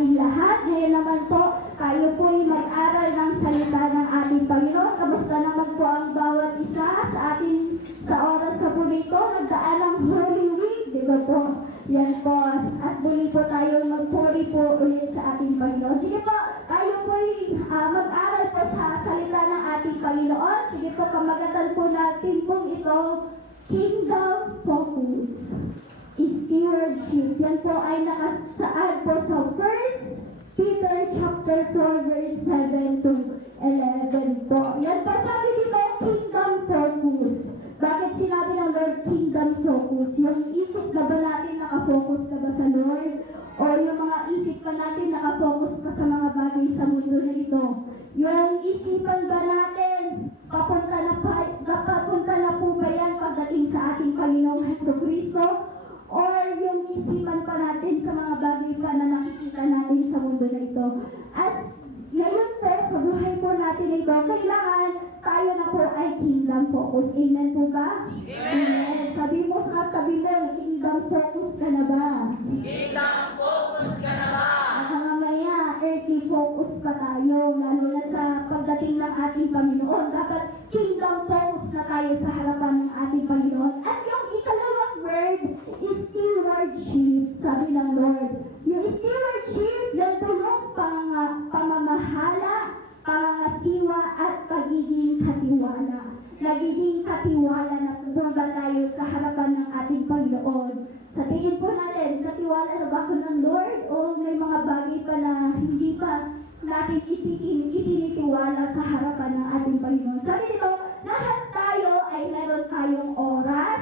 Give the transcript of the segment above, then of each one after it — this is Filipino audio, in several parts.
ating lahat. Ngayon naman po, tayo po'y mag-aral ng salita ng ating Panginoon. Kamusta naman po ang bawat isa sa atin sa oras sa muli ko? Nagdaan ng Holy Week, di ba po? Yan po. At muli po tayo mag-puri po ulit sa ating Panginoon. Sige po, tayo po'y mag-aral po sa salita ng ating Panginoon. Sige po, pamagatan po natin pong ito, Kingdom Focus. Stewardship. Yan po ay nakasaad po sa 1 Peter chapter 4 verse 7 to 11 po. Yan po sabi dito, Kingdom Focus. Bakit sinabi ng Lord Kingdom Focus? Yung isip na ba natin nakafocus na ba sa Lord? O yung mga isip pa natin nakafocus pa sa mga bagay sa mundo na ito? Yung isipan ba natin papunta na po ba yan pagdating sa ating Panginoong Jesucristo? Or yung isipan pa natin sa mga bagay pa na nakikita natin sa mundo na ito. At ngayon po, sa buhay po natin ito, kailangan tayo na po ay kingdom focus. Amen po ba? Amen. Sabi mo sa katabi mo, kingdom focus ka na ba? Kingdom focus ka na ba? Mamaya, earthly focus pa tayo, lalo na sa pagdating ng ating Panginoon. Dapat kingdom focus na tayo sa harapan ng ating Panginoon. At yung ikalawang word is stewardship, sabi ng Lord. Yung stewardship, yan po yung pamamahala, pangangasiwa at pagiging katiwala. Nagiging katiwala na pumunta tayo sa harapan ng ating Panginoon. Sa tingin po natin, katiwala na ba ako ng Lord? O may mga bagay pa na hindi pa natin itinitiwala sa harapan ng ating Panginoon? Sabi nito, lahat tayo ay meron tayong oras,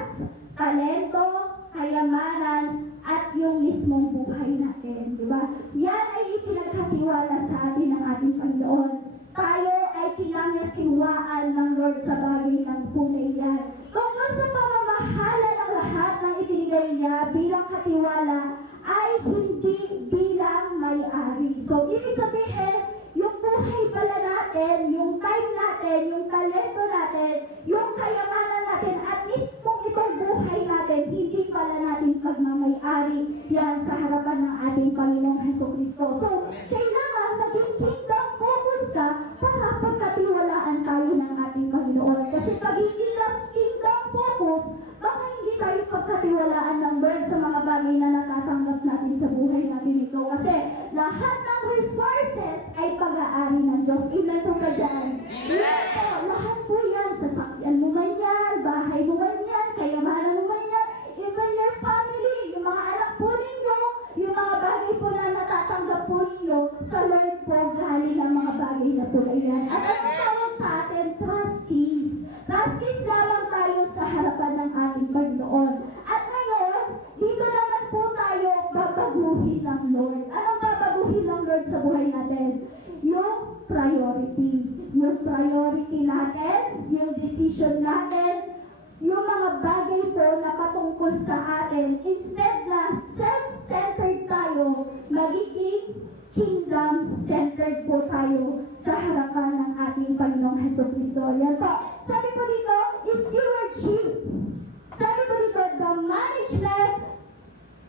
talento, kayamanan, at yung mismong buhay natin. Diba? Yan ay ipinagkatiwala sa atin ng ating Panginoon. Tayo ay pinangasiwaan ng Lord sa bagay ng tunay yan. Kung gusto pamamahala ng lahat ng ibinigay niya bilang katiwala, ay hindi bilang may-ari. So, ibig sabihin, yung buhay pala natin, yung time natin, yung talento natin, yung kayamanan natin, at mismong itong buhay natin, hindi pala natin pagmamay-ari yan sa harapan ng ating Panginoong Jesucristo. So, kailangan maging kingdom focus ka para pagkatiwalaan tayo ng ating Panginoon. Kasi pag hindi lang kingdom focus, baka hindi tayo pagkatiwalaan ng Lord sa mga bagay na natatanggap natin sa buhay natin ito. Kasi lahat ng resources ay pag-aari ng Diyos. Amen po ba dyan? Amen! Lahat po yan. Sasakyan mo man yan, bahay mo man yan, kayamanan mo man yan, even your family, yung mga anak po ninyo, yung mga bagay po na natatanggap po ninyo, sa Lord po galing ang mga bagay na po na yan. At ang tawag sa atin, trustees. Trustees lamang tayo sa harapan ng ating Panginoon. At ngayon, dito naman po tayo babaguhin ng Lord. Anong babaguhin ng Lord sa buhay natin? Yung priority. Yung priority natin, yung decision natin, yung mga bagay po na patungkol sa atin, instead na self-centered tayo, magiging kingdom-centered po tayo sa harapan ng ating Panginoong Jesucristo. Yan po. Sabi po dito, stewardship. Sabi po dito, the management,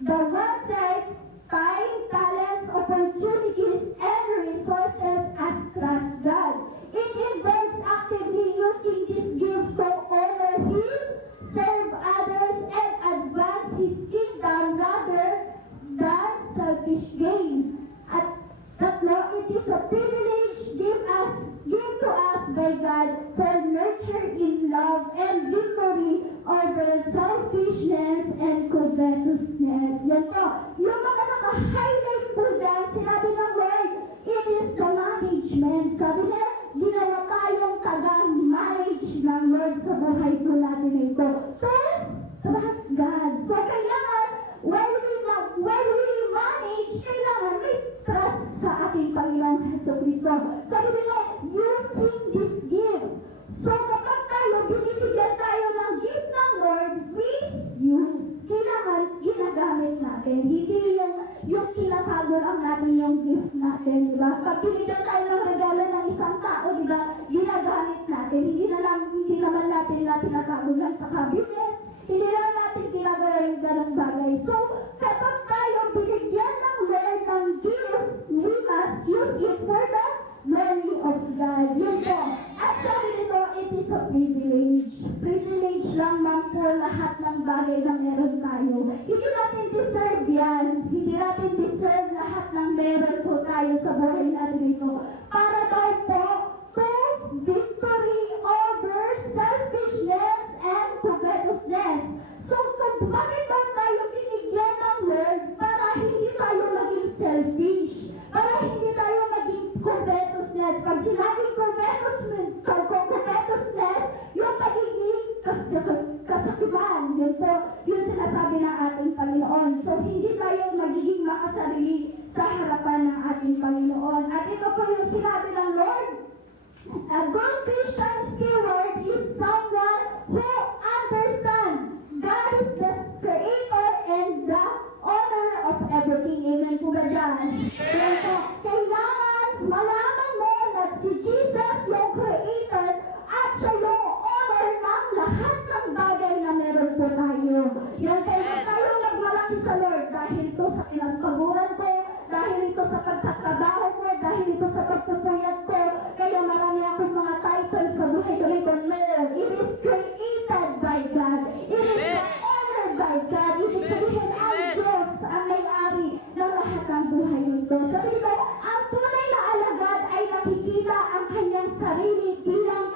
the oneself, time, talents, opportunities, and resources as trust God. It involves actively using this gift to honor Him, serve others, and advance His kingdom rather than selfish gain. At tatlo, it is a privilege given to us by God for nurture in love and victory over selfishness and covetousness. Yan po. Yung mga naka-highlight po dyan, sinabi ng Lord, it is the management. Sabi niya, ginawa tayong taga-manage ng Lord sa buhay po natin na ito. So, trust God. So, kailangan, when we manage, kailangan may trust sa ating Panginoong Jesucristo. Sabi nila, using this gift. So, kapag tayo, binibigyan tayo ng gift ng Lord, we use. Kailangan, ginagamit natin. Hindi yung tinatago lang natin yung gift natin, di ba? Pag binigyan tayo ng regalo ng isang tao, di ba, ginagamit natin. Hindi naman natin tinatago lang sa cabinet. Hindi lang natin ginagawa yung ganong bagay. So, kapag tayo binigyan ng Lord ng gift, use it for the glory of God. Yun po. At sabi nito, it is a privilege. Privilege lang man po lahat ng bagay na meron tayo. Hindi natin deserve yan. Hindi natin deserve lahat ng meron po tayo sa buhay natin ito. Para daw po to victory over selfishness and covetousness. So, kung bakit ba tayo binigyan ng word para hindi tayo maging selfish? Para hindi tayo maging covetousness. Pag sinabing covetousness, yung pagiging kasakiman. Yun po, yung sinasabi ng ating Panginoon. So, hindi tayo magiging makasarili sa harapan ng ating Panginoon. At ito po yung sinabi ng Lord. A good Christian steward is someone who understands God is the creator and the owner of everything. Amen po ba dyan? Kaya kailangan malaman mo na si Jesus yung creator at siya yung owner ng lahat ng bagay na meron po tayo. Yan kaya tayo nagmalaki sa Lord dahil ito sa pinagpaguran ko, dahil ito sa pagtatrabaho ko, dahil ito sa pagpupuyat ko. Kaya marami akong mga titles sa buhay ko nito. No, it is created by God. It is honored by God. It is sabihin ang Diyos ang may-ari ng lahat ng buhay nito. Sabi ba, ang tunay na alagad ay nakikita ang kanyang sarili bilang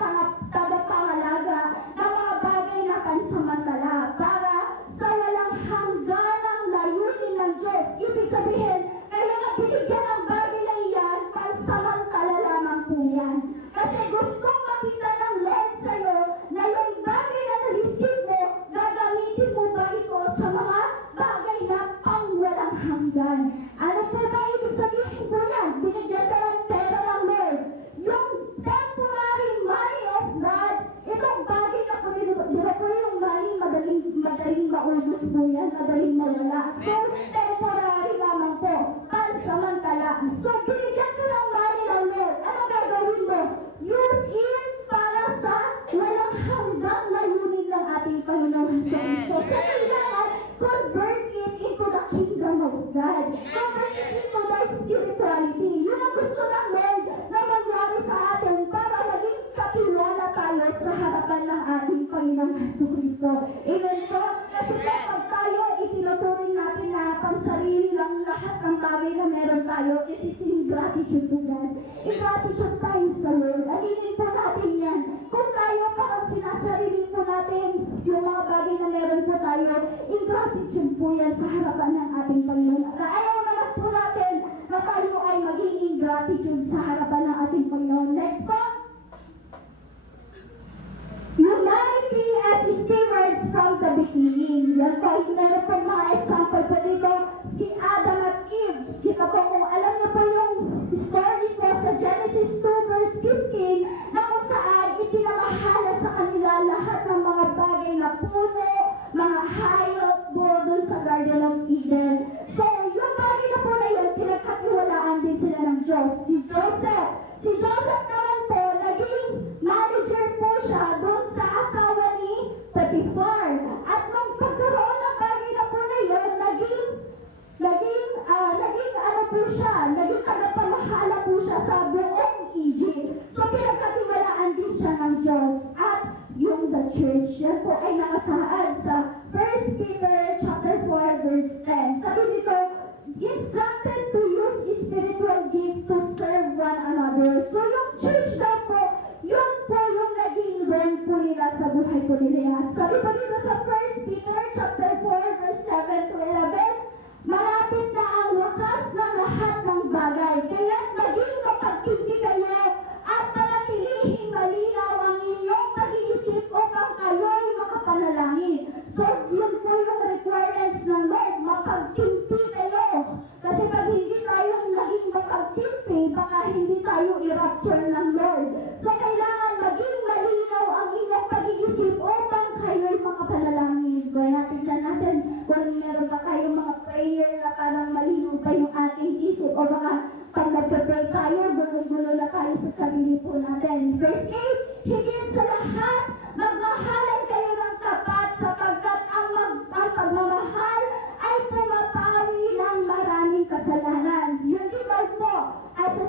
tagapangalaga ng mga bagay na pansamantala para sa walang hangganang layunin ng Diyos. Ibig sabihin, kaya nga binigyan ang bagay na iyan, pansamantala lamang po yan. Kasi gustong makita ng Lord sa'yo na yung bagay na na-receive mo, gagamitin mo ba ito sa mga bagay na pang walang hanggan? Ano po ba ibig sabihin po yan? Binigyan ka ng pera ng Lord. Yung temporary money of God, itong bagay na po, di ba po yung money, madaling maubos po yan, madaling mawala. So, temporary lamang po, pansamantala. So, binigyan ka ng money ng Lord. Ano gagawin mo? Use it para sa walang hanggang layunin ng ating Panginoon. So, kailangan convert it into the kingdom of God. Convert it into the spirituality. Yun ang gusto ng Lord na mangyari sa atin para maging kakilala tayo sa harapan ng ating Panginoong Jesucristo. Amen po? Kasi kapag tayo itinuturing natin na pansarili lang lahat ng bagay na meron tayo, it is ingratitude to God. Ingratitude tayo sa Lord. Alinin po natin yan. Kung tayo parang sinasarili po natin yung mga bagay na meron po tayo, ingratitude po yan sa harapan ng ating Panginoon. Ayaw naman po natin na tayo ay maging ingratitude sa harapan ng ating Panginoon. Next po. Humanity as stewards from the beginning. Yan po, meron po mga example po dito. Si Adam at Eve. Kita po kung alam niyo po yung story po sa Genesis 2 verse 15 na kung saan itinamahala sa kanila lahat ng mga bagay na puno, mga hayop po doon sa Garden of Eden. So, yung bagay na po na yun, pinagkatiwalaan din sila ng Diyos. Si Joseph naman po, naging manager po siya doon sa asawa ni Potiphar. At nung pagkaroon ng bagay na po na yun, naging tagapamahala po siya sa buong Egypt. So, pinagkatiwalaan din siya ng Diyos. At yung the church, yan po ay nakasaad sa 1 Peter chapter 4 verse 10. Sabi dito, instructed to use spiritual gifts to serve one another. So, yung church daw po, yun po yung naging role po nila sa buhay po nila. Sabi po dito sa 1 Peter chapter 4 verse 7 to 11, malapit na ang wakas ng lahat ng bagay. Kaya maging mapagtindi kayo at panatilihin malinaw ang inyong pag-iisip upang kayo'y makapanalangin. So, yun po yung requirements ng Lord, mapagtindi kayo. Kasi pag hindi tayo naging mapagtindi, baka hindi tayo i-rapture ng Lord. So, kailangan maging malinaw ang inyong pag-iisip upang kayo'y makapanalangin. Kaya tignan natin kung meron ba kayong mga prayer na parang malinaw pa yung ating isip o baka pag nagpe-pray tayo, gulo-gulo na tayo sa sarili po natin. Verse 8, higit sa lahat, magmahalan kayo ng tapat sapagkat ang pagmamahal ay pumapawi ng maraming kasalanan. Yun din daw po, as a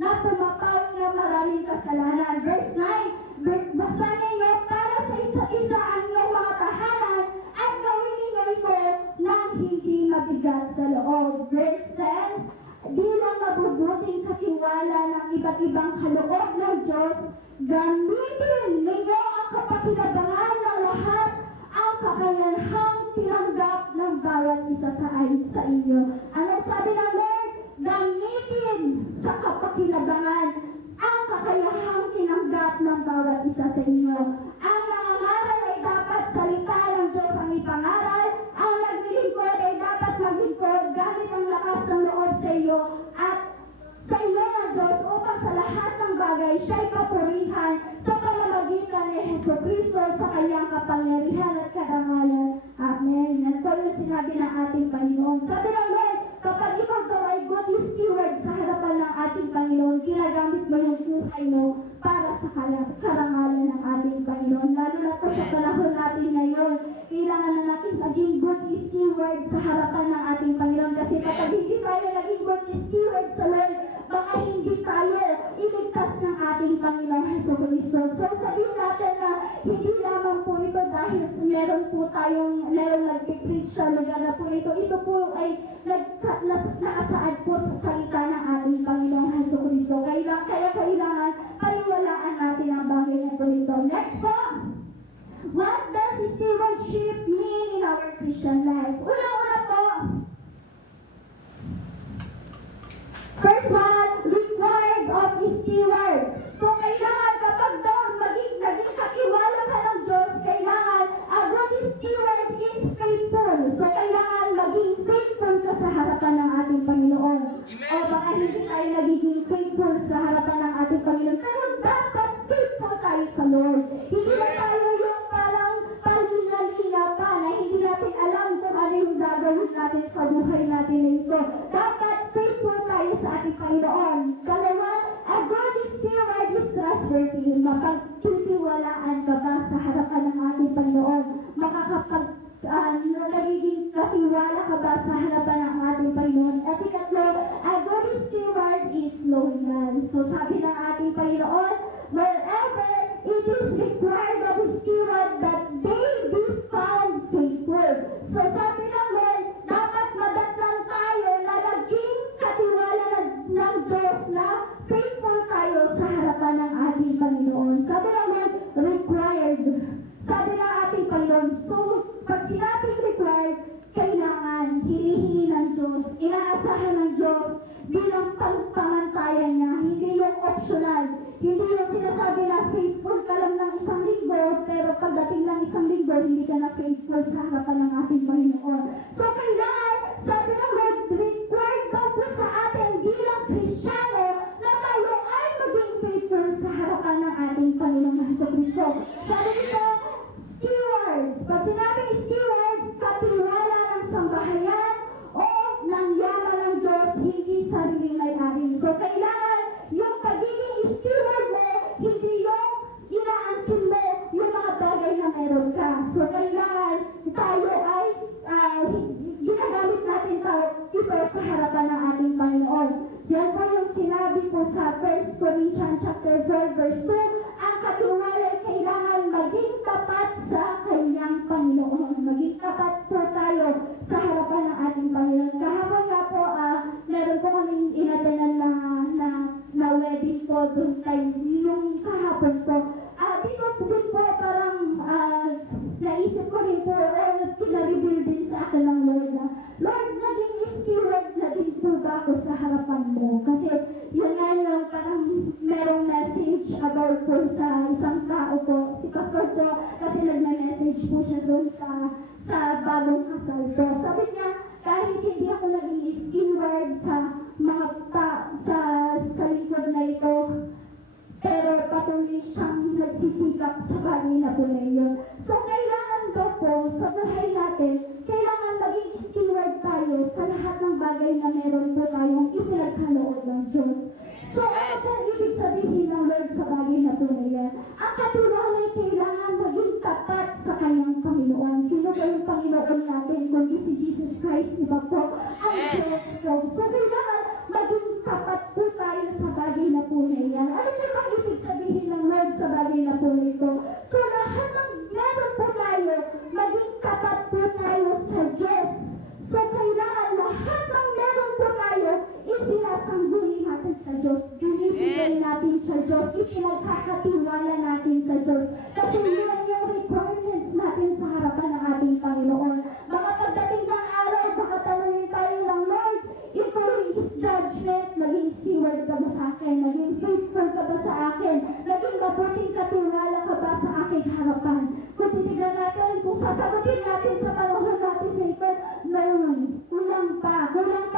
na pumapawi ng maraming kasalanan. Verse 9, basahin ninyo para sa isa't isa ang iyong mga tahanan at gawin ninyo ito nang hindi mabigat sa loob. Verse 10, bilang mabubuting katiwala ng iba't ibang kaloob ng Diyos, gamitin ninyo ang kapakinabangan ng lahat ang kakayahang tinanggap ng bawat isa sa inyo. Ano sabi ng Lord? Gamitin sa kapakinabangan ang kakayahang tinanggap ng bawat isa sa inyo. Ang nangangaral ay dapat salita ng Diyos ang ipangaral. Ang naglilingkod ay dapat maglingkod gamit ang lakas ng loob sa iyo at sa iyo ng Diyos upang sa lahat ng bagay siya'y papurihan sa pamamagitan ni Jesucristo sa kanyang kapangyarihan at karangalan. Amen. Yan po yung sinabi ng ating Panginoon. Sabi ng Lord, kapag ikaw daw ay good steward sa harapan ng ating Panginoon, ginagamit mo yung buhay mo para sa karangalan ng ating Panginoon. Lalo na po sa panahon natin ngayon, kailangan na natin maging good steward sa harapan ng ating Panginoon. Kasi kapag hindi tayo naging good steward sa Lord, baka hindi tayo iligtas ng ating Panginoon Jesucristo. So sabihin natin na hindi lamang po ito dahil merong nag-preach sa lugar na po ito. Ito po ay nakasaad po sa salita ng ating Panginoon Jesucristo. Kaya kailangan paniwalaan natin ang bagay na po ito. Next po! What does stewardship mean in our Christian life? Una-una po, first one, required of stewards. So, kailangan kapag daw naging katiwala ka ng Diyos, kailangan a good steward is faithful. So, kailangan maging faithful ka sa harapan ng ating Panginoon. O baka hindi tayo nagiging faithful sa harapan ng ating Panginoon. Pero dapat faithful tayo sa Lord. Hindi na tayo yung parang palinalina pa na hindi natin alam kung ano yung gagawin natin sa buhay natin na ito. Dapat faithful tayo sa ating Panginoon. Kalawa, a good steward is trustworthy. Mapagtitiwalaan ka ba sa harapan ng ating Panginoon? Nagiging katiwala ka ba sa harapan ng ating Panginoon? At ikatlo, a good steward is loyal. So sabi ng ating Panginoon, wherever it is required of a steward that they be found faithful. So sabi ng Lord, dapat madatnan tayo na naging katiwala ng Diyos na faithful tayo sa harapan ng ating Panginoon. Sabi ng Lord, required. Sabi ng ating Panginoon, so pag sinabing required, kailangan hinihingi ng Diyos, inaasahan ng Diyos bilang pangpamantayan niya, hindi yung optional. Hindi yung sinasabi na faithful ka lang ng isang linggo, pero pagdating ng isang linggo, hindi ka na faithful sa harapan ng ating Panginoon. So kailangan, sabi ng Lord, required daw po sa atin bilang Kristiyano na tayo ay maging faithful sa harapan ng ating Panginoon Jesucristo. Sabi nito, stewards. Pag sinabing stewards, katiwala ng sambahayan o ng yaman ng Diyos, hindi sariling may-ari. So kailangan yung pagiging steward mo, hindi yung inaangkin mo yung mga bagay na meron ka. So kailangan tayo ay ginagamit natin ito sa harapan ng ating Panginoon. Yan po yung sinabi po sa 1 Corinthians chapter 4 verse 2, ang katiwala ay kailangan maging tapat sa kanyang Panginoon. Maging tapat po tayo sa harapan ng ating Panginoon. Kahapon nga po, meron po kaming inatenan na wedding po doon nung kahapon po. Dito po parang naisip ko rin po, pinareveal din sa akin ng Lord na, Lord, naging steward na din po ba ako sa harapan mo? Kasi yun nga yung parang merong message about po sa isang tao po, si Pastor po, kasi nagme-message po siya doon sa bagong kasal po. Sabi niya, kahit hindi ako naging steward sa mga sa likod na ito, pero patuloy siyang nagsisikap sa bagay na po na yun. So, kailangan daw po sa buhay natin, kailangan maging steward tayo sa lahat ng bagay na meron po tayong ipinagkaloob ng Diyos. So, ano po ibig sabihin ng Lord sa bagay na po na yan? Ang katiwala ay kailangan maging tapat sa kanyang Panginoon. Sino ba yung Panginoon natin? Kundi si Jesus Christ, iba po ang Diyos po. So, kailangan maging tapat po tayo sa bagay na po tayo sa Diyos. So, kailangan lahat ng meron po tayo, isinasangguni natin sa Diyos. Binibigay natin sa Diyos. Ipinagkakatiwala natin sa Diyos. Kasi yun yung requirements natin sa harapan ng ating Panginoon. Baka pagdating ng araw, baka tanongin tayo ng Lord, ito is judgment. Naging steward ka ba sa akin? Naging faithful ka ba sa akin? Naging mabuting katiwala ka ba sa aking harapan? Kung titignan natin, kung sasagutin natin sa panahon natin later, noon, kulang pa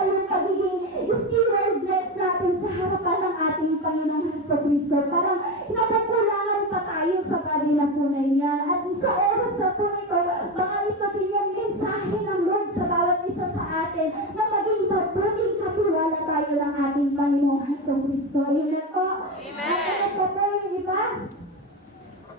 yung pagiging stewardness natin sa harapan ng ating Panginoong Jesucristo. Parang nakukulangan pa tayo sa bagay na po na yan. At sa oras na po ito, baka ito din yung mensahe ng Lord sa bawat isa sa atin na maging mabuting katiwala tayo ng ating Panginoong Jesucristo. Amen po. Amen. At ano po yung iba?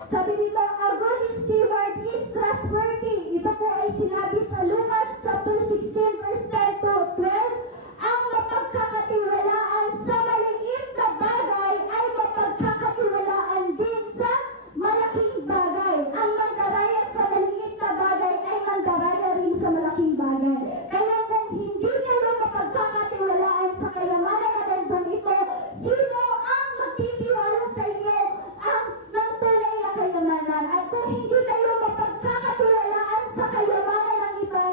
Sabi dito, a good steward is trustworthy. Ito po ay sinabi sa Lucas chapter 16 verse 10 to 12. Ang mapagkakatiwalaan sa maliit na bagay ay mapagkakatiwalaan din sa malaking bagay. Ang mandaraya sa maliit na bagay ay mandaraya rin sa malaking bagay. Kaya kung hindi niyo mapagkakatiwalaan sa kayamanan na nandun ito, sino ang magtitiwala sa inyo ang ng tunay na kayamanan? At kung hindi kayo mapagkakatiwalaan sa kayamanan ng iba,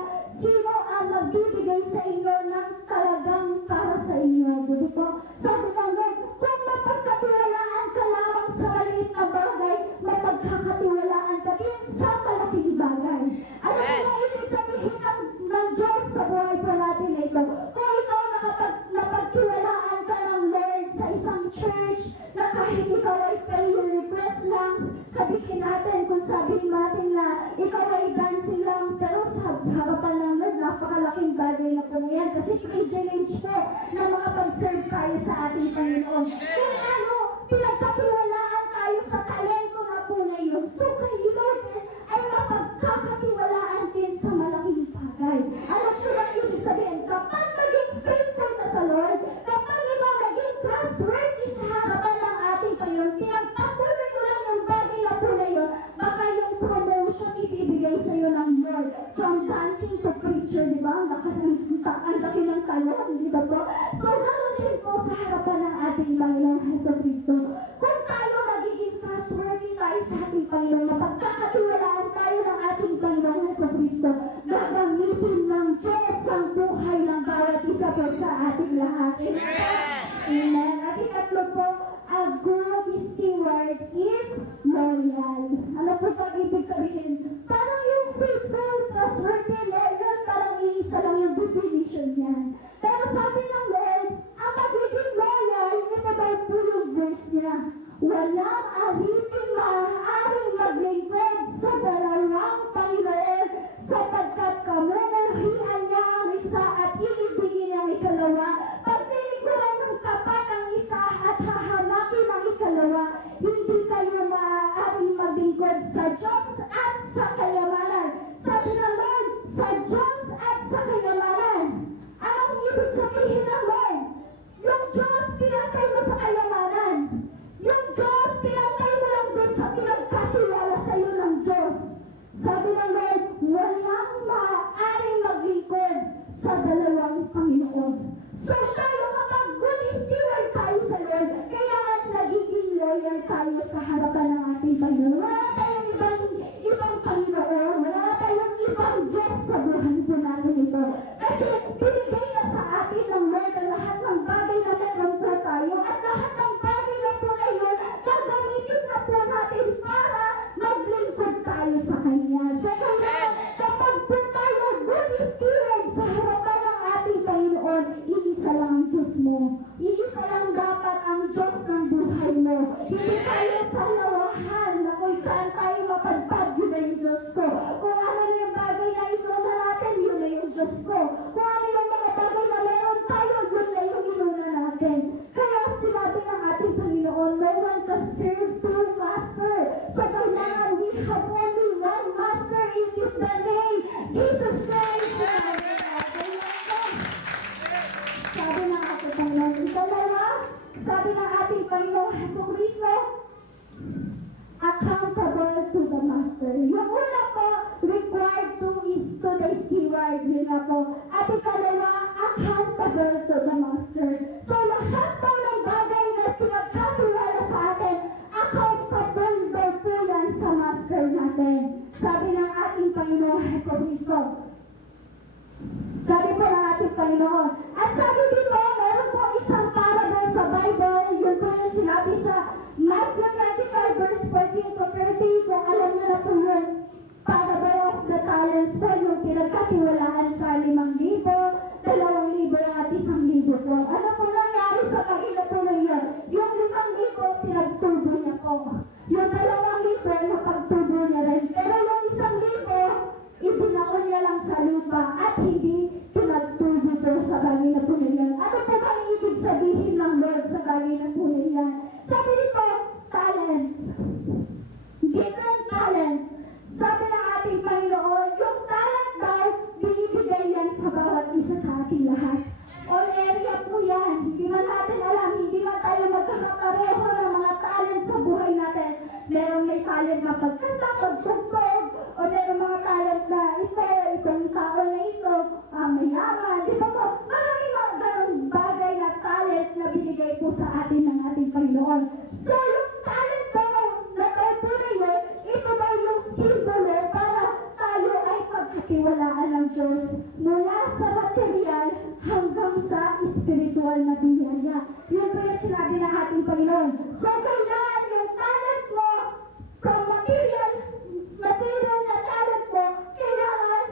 sino ang magbibigay sa inyo ng talagang para sa inyo? Diba po? Sabi ng Lord, kung mapagkatiwalaan ka lamang sa maliit na bagay, mapagkakatiwalaan ka din sa malaking bagay. Ano Amen. po ibig sabihin ng Diyos sa buhay po natin na ito? Kung ikaw napagtiwalaan ka ng Lord sa isang church na kahit ikaw ay prayer request lang, sabihin natin kung sabihin natin na ikaw ay dancing lang, pero sa harapan ng Lord, napakalaking bagay na po yan kasi privilege po na makapag-serve tayo sa ating Panginoon. Kung ano, pinagkatiwalaan tayo sa talento na po ngayon. So kayo, Lord, ay mapagkakatiwalaan din sa malaking bagay. Alam ko ba ibig sabihin, kapag maging faithful ka sa Lord, kapag ikaw naging trustworthy sa harapan ng ating Panginoon, pinagpatuloy mo lang yung bagay na po na yun, baka yung promotion ibibigay sa iyo ng Lord. From dancing to preacher, di ba? Ang laki ng talon, di ba po? So, gano'n din po sa harapan ng ating Panginoong Jesucristo. Kung tayo magiging trustworthy tayo sa ating Panginoon, mapagkakatiwalaan tayo ng ating Panginoong Jesucristo, gagamitin ng Diyos ang buhay ng bawat isa po sa ating lahat. Amen. Amen. At ikatlo po, a good steward is loyal. Ano po ba ibig sabihin? Parang yung faithful, trustworthy, loyal, parang iisa lang yung definition niyan. Pero sabi ng Lord, ang magiging loyal, ito daw po yung verse niya. Walang aritin maaaring maglingkod sa dalawang Panginoon sapagkat kamunuhian niya ang isa at iibigin ang ikalawa. Pagtilikuran ng tapat ang isa at hahamakin ang ikalawa, hindi kayo maaaring maglingkod sa Diyos at sa kayamanan. Sabi ng Lord, sa Diyos at sa kayamanan. Anong ibig sabihin ng Lord? Yung Diyos, pinatay mo sa kayamanan. Yung Diyos, pinatay mo lang doon sa pinagkatiwala sa iyo ng Diyos. Sabi ng Lord, walang maaaring maglingkod sa dalawang Panginoon. So tayo kapag good steward tayo sa Lord, kaya at nagiging loyal tayo sa harapan ng ating Panginoon. Wala tayong ibang Panginoon, wala tayong ibang Diyos sa buhay po natin ito. Kasi binigay na sa atin ng Lord ang lahat ng bagay na meron po tayo at lahat ng bagay na po na yun, gagamitin na po natin para maglingkod tayo sa Kanya. So kaya kapag po tayo good steward sa harapan ng ating Panginoon, iisa lang ang Diyos mo. Iisa lang dapat ang Diyos ng buhay mo. Hindi tayo sa lawahan na kung saan tayo mapadpad, yun na yung Diyos ko. Kung ano yung bagay na inuna natin, yun na yung Diyos ko. Kung ano yung mga bagay na meron tayo, yun na yung inuna natin. Kaya sinabi ng ating Panginoon, no one can serve two masters. So kailangan we have only one master, it is the name Jesus Christ. Sabi ng ating Panginoon, ikalawa, sabi ng ating Panginoon Jesucristo, accountable to the master. Yung una po, required to is Kristo. Sabi po ng ating Panginoon. At sabi dito, meron po isang parable sa Bible. Yun po yung sinabi sa Matthew 25 verse 14 to 30. Kung alam niyo na po yun, parable of the talents po, yung pinagkatiwalaan sa 5,000, 2,000 at 1,000 po. Ano po nangyari sa kanila po na yun? Yung 5,000, pinagtubo niya po. Yung 2,000, napagtubo niya rin. Pero yung 1,000, ibinaon niya lang sa lupa at hindi pinagtubo po sa bagay na po niyan. Ano po ba ang ibig sabihin ng Lord sa bagay na po niyan? Sabi nito, talents. Different talents. Sabi ng ating Panginoon, yung talent daw, binibigay yan sa bawat isa sa ating lahat. All area po yan. Hindi man natin alam, hindi man tayo magkakapareho ng mga talent sa buhay natin. Merong may talent na pagkanta, pagtugtog, o merong mga talent na itong tao na ito, mayaman. Di ba po? Maraming mga ganong bagay na talent na binigay po sa atin ng ating Panginoon. So, yung talent na tayo po na yun, ito ba yung simbolo para tayo ay pagkatiwalaan ng Diyos mula sa material hanggang sa spiritual na biyaya. Yun po yung sinabi ng ating Panginoon. So, kailangan yung talent mo from material na talent mo, kailangan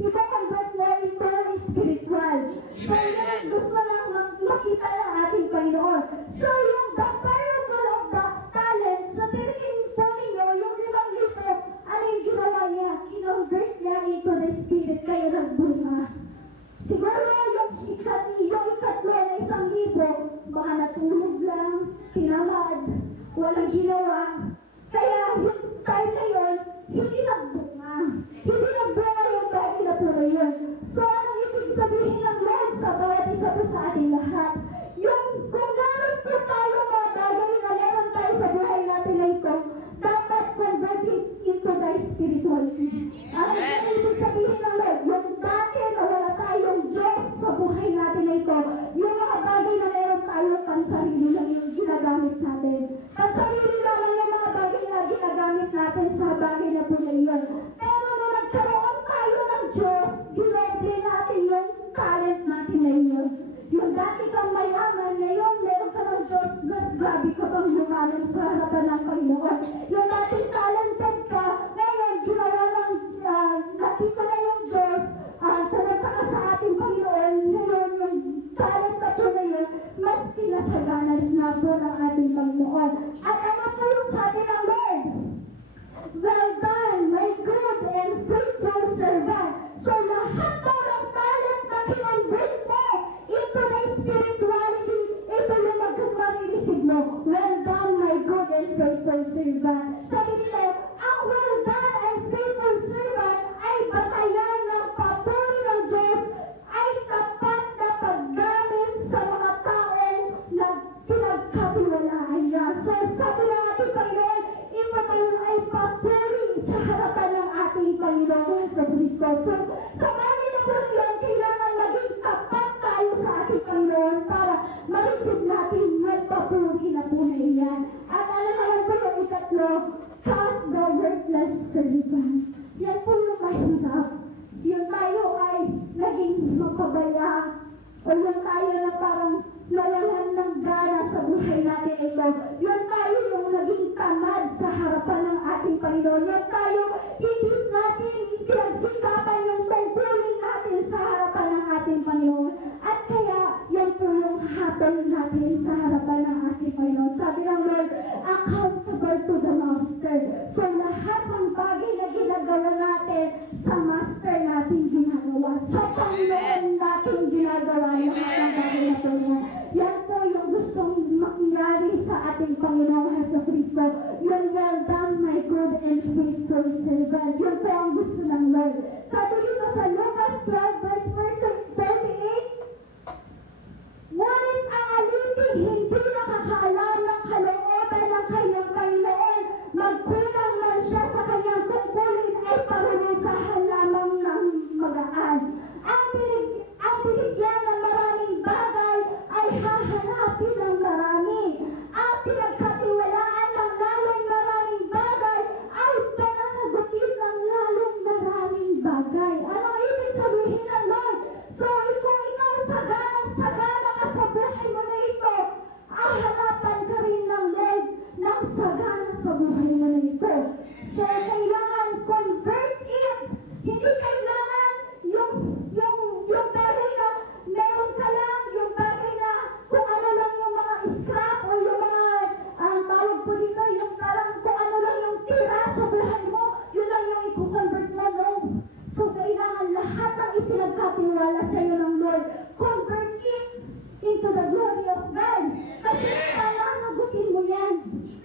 ipakonvert mo into spiritual. So, yun gusto lang makita ng ating Panginoon. So, yung the parable of the talent, sa tingin po ninyo, yung 5,000, ano yung ginawa niya? Kinonvert niya into the spirit, kaya nagbunga. Siguro yung ikatlo na 1,000, baka natulog lang, kinamad, walang ginawa. Kaya yung time na yun, hindi nagbunga. Hindi nagbunga yung bagay na puro yun. So, anong ibig sabihin ng Lord sa bawat isa po sa ating lahat? Yung kung meron po tayo mga bagay na meron tayo sa buhay natin na ito, dapat convert it into the spiritual. Ang ibig sabihin ng Lord, yung dati na wala tayong Diyos sa buhay natin na ito, yung mga bagay na meron tayo, pansarili lang yung ginagamit natin. Pansarili lang yung mga bagay na ginagamit natin sa bagay na po na yun. Pero nung nagkaroon tayo ng Diyos, ginoble natin yung talent natin na yun. Yung dati kang mayaman, ngayon meron ka ng Diyos, mas grabe ka bang lumalang sa harapan ng Panginoon. Yung dati talented ka, ngayon ginawa ng nakita na yung Diyos, pumunta ka sa ating Panginoon, ngayon yung talent na po na yun, mas pinasaganan na po ng ating Panginoon. At ano po yung sabi ng Lord? Well done, my good and faithful servant. So lahat po ng talent na kinonvert mo into the spirituality, ito yung magkakarinisig mo. Well done, my good and faithful servant. Sabi nila, ang well done and faithful servant ay batayan ng papuri ng Diyos, ay tapat na paggamit sa mga taong na pinagkatiwalaan niya. So sabi ng ating Panginoon, ito tayo ay papuri sa harapan ng ating Panginoon sa Kristo. So sa bagay na po yun, kailangan maging tapat tayo sa ating Panginoon para ma-receive natin magpapuri na po na iyan. At alam naman po yung ikatlo, cast the worthless servant. Yan po yung mahirap. Yung tayo ay naging mapabala o yung tayo na parang nawalan ng gana sa buhay natin ito. Yung tayo yung naging tamad sa harapan ng ating Panginoon. Yung tayo hindi natin pinagsikapan yung tungkulin natin sa harapan ng ating Panginoon. At kaya yan po yung hatol natin sa harapan ng ating Panginoon. Sabi ng Lord, accountable to the Master. So lahat ng bagay na ginagawa natin sa Master natin ginagawa. Sa Panginoon natin ginagawa yung mga bagay na po yan. Yan po yung gustong mangyari sa ating Panginoong Jesucristo. Yung well done, my good and faithful servant. Yun po ang gusto ng Lord. Sabi dito sa Lucas 12 verse 38, ngunit ang alipin hindi nakakaalam ng kalooban ng kanyang Panginoon, magkulang man siya sa kanyang tungkulin ay parurusahan lamang ng magaan. Ang binigyan ng maraming bagay ay hahanapin ng marami. Ang pinagkatiwalaan ng lalong maraming bagay ay pananagutin ng lalong maraming bagay. Ano magtitiwala sa iyo ng Lord. Convert it into the glory of God. Kasi pananagutin mo yan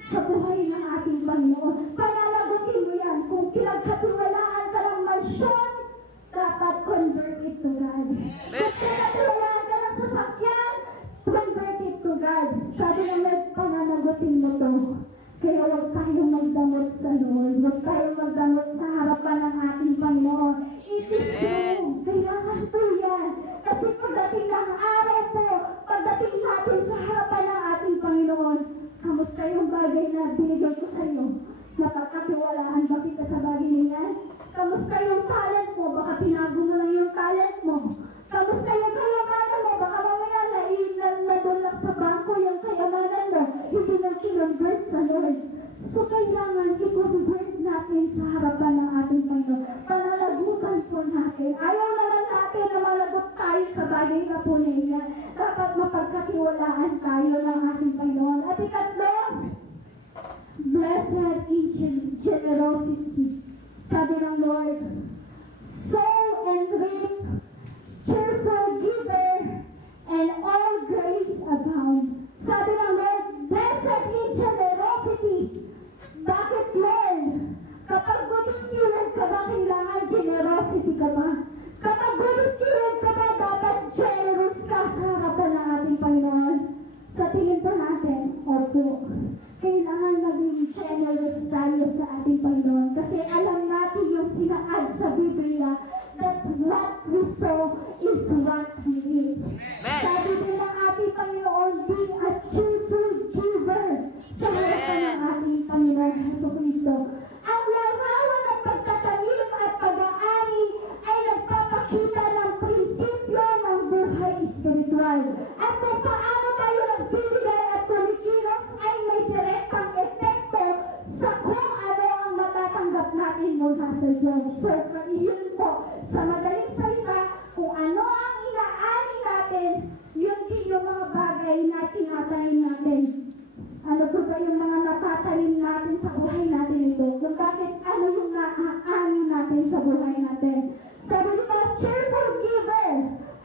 sa buhay ng ating Panginoon. Pananagutin mo yan. Kung pinagkatiwalaan ka ng mansyon, dapat convert it to God. Kung pinagkatiwalaan ka ng sasakyan, convert it to God. Sabi ng Lord, pananagutin mo to. Kaya huwag tayong magdamot sa Lord. Huwag tayong magdamot sa harapan ng ating Panginoon. It is true. Kailangan po yan. Kasi pagdating ng araw po, pagdating natin sa harapan ng ating Panginoon, kamusta yung bagay na binigay ko sa iyo? Napagkatiwalaan ba kita sa bagay niyan? Kamusta yung talent mo? Baka tinago mo lang yung talent mo. Kamusta yung kayamanan mo? Baka mamaya nadulak sa bangko yung kayamanan mo. Hindi na kinonvert sa Lord. So kailangan i-convert natin sa harapan ng ating Panginoon. Panalagutan po natin. Ayaw naman natin na malagot tayo sa bagay na po niya. Dapat mapagkatiwalaan tayo ng ating Panginoon. At ikatlo, blessed in generosity. Sabi ng Lord, sow and reap, cheerful giver, and all grace abound. Sabi ng Lord, blessed in generosity. Bakit Lord? Kapag good steward ka ba, kailangan generosity ka ba? Kapag good steward ka ba, dapat generous ka sa harapan ng ating Panginoon. Sa tingin po natin, opo, kailangan maging generous tayo sa ating Panginoon. Kasi alam natin yung sinaad sa Biblia that what we sow is what we reap. Sabi din ng ating Panginoon, be a cheerful giver sa harapan ng ating Panginoon Jesucristo. Ang larawan ng pagtatanim at pag-aani ay nagpapakita ng prinsipyo ng buhay espiritual. At kung paano tayo nagbibigay at kumikilos ay may direktang epekto sa kung ano ang matatanggap natin mula sa Diyos. So, yun po, sa madaling salita, kung ano ang inaani natin, yun din yung mga bagay na tinatanim natin. Ano po ba yung mga natatanim natin sa buhay natin ito? Kung bakit ano yung naaani natin sa buhay natin? Sabi nito, cheerful giver,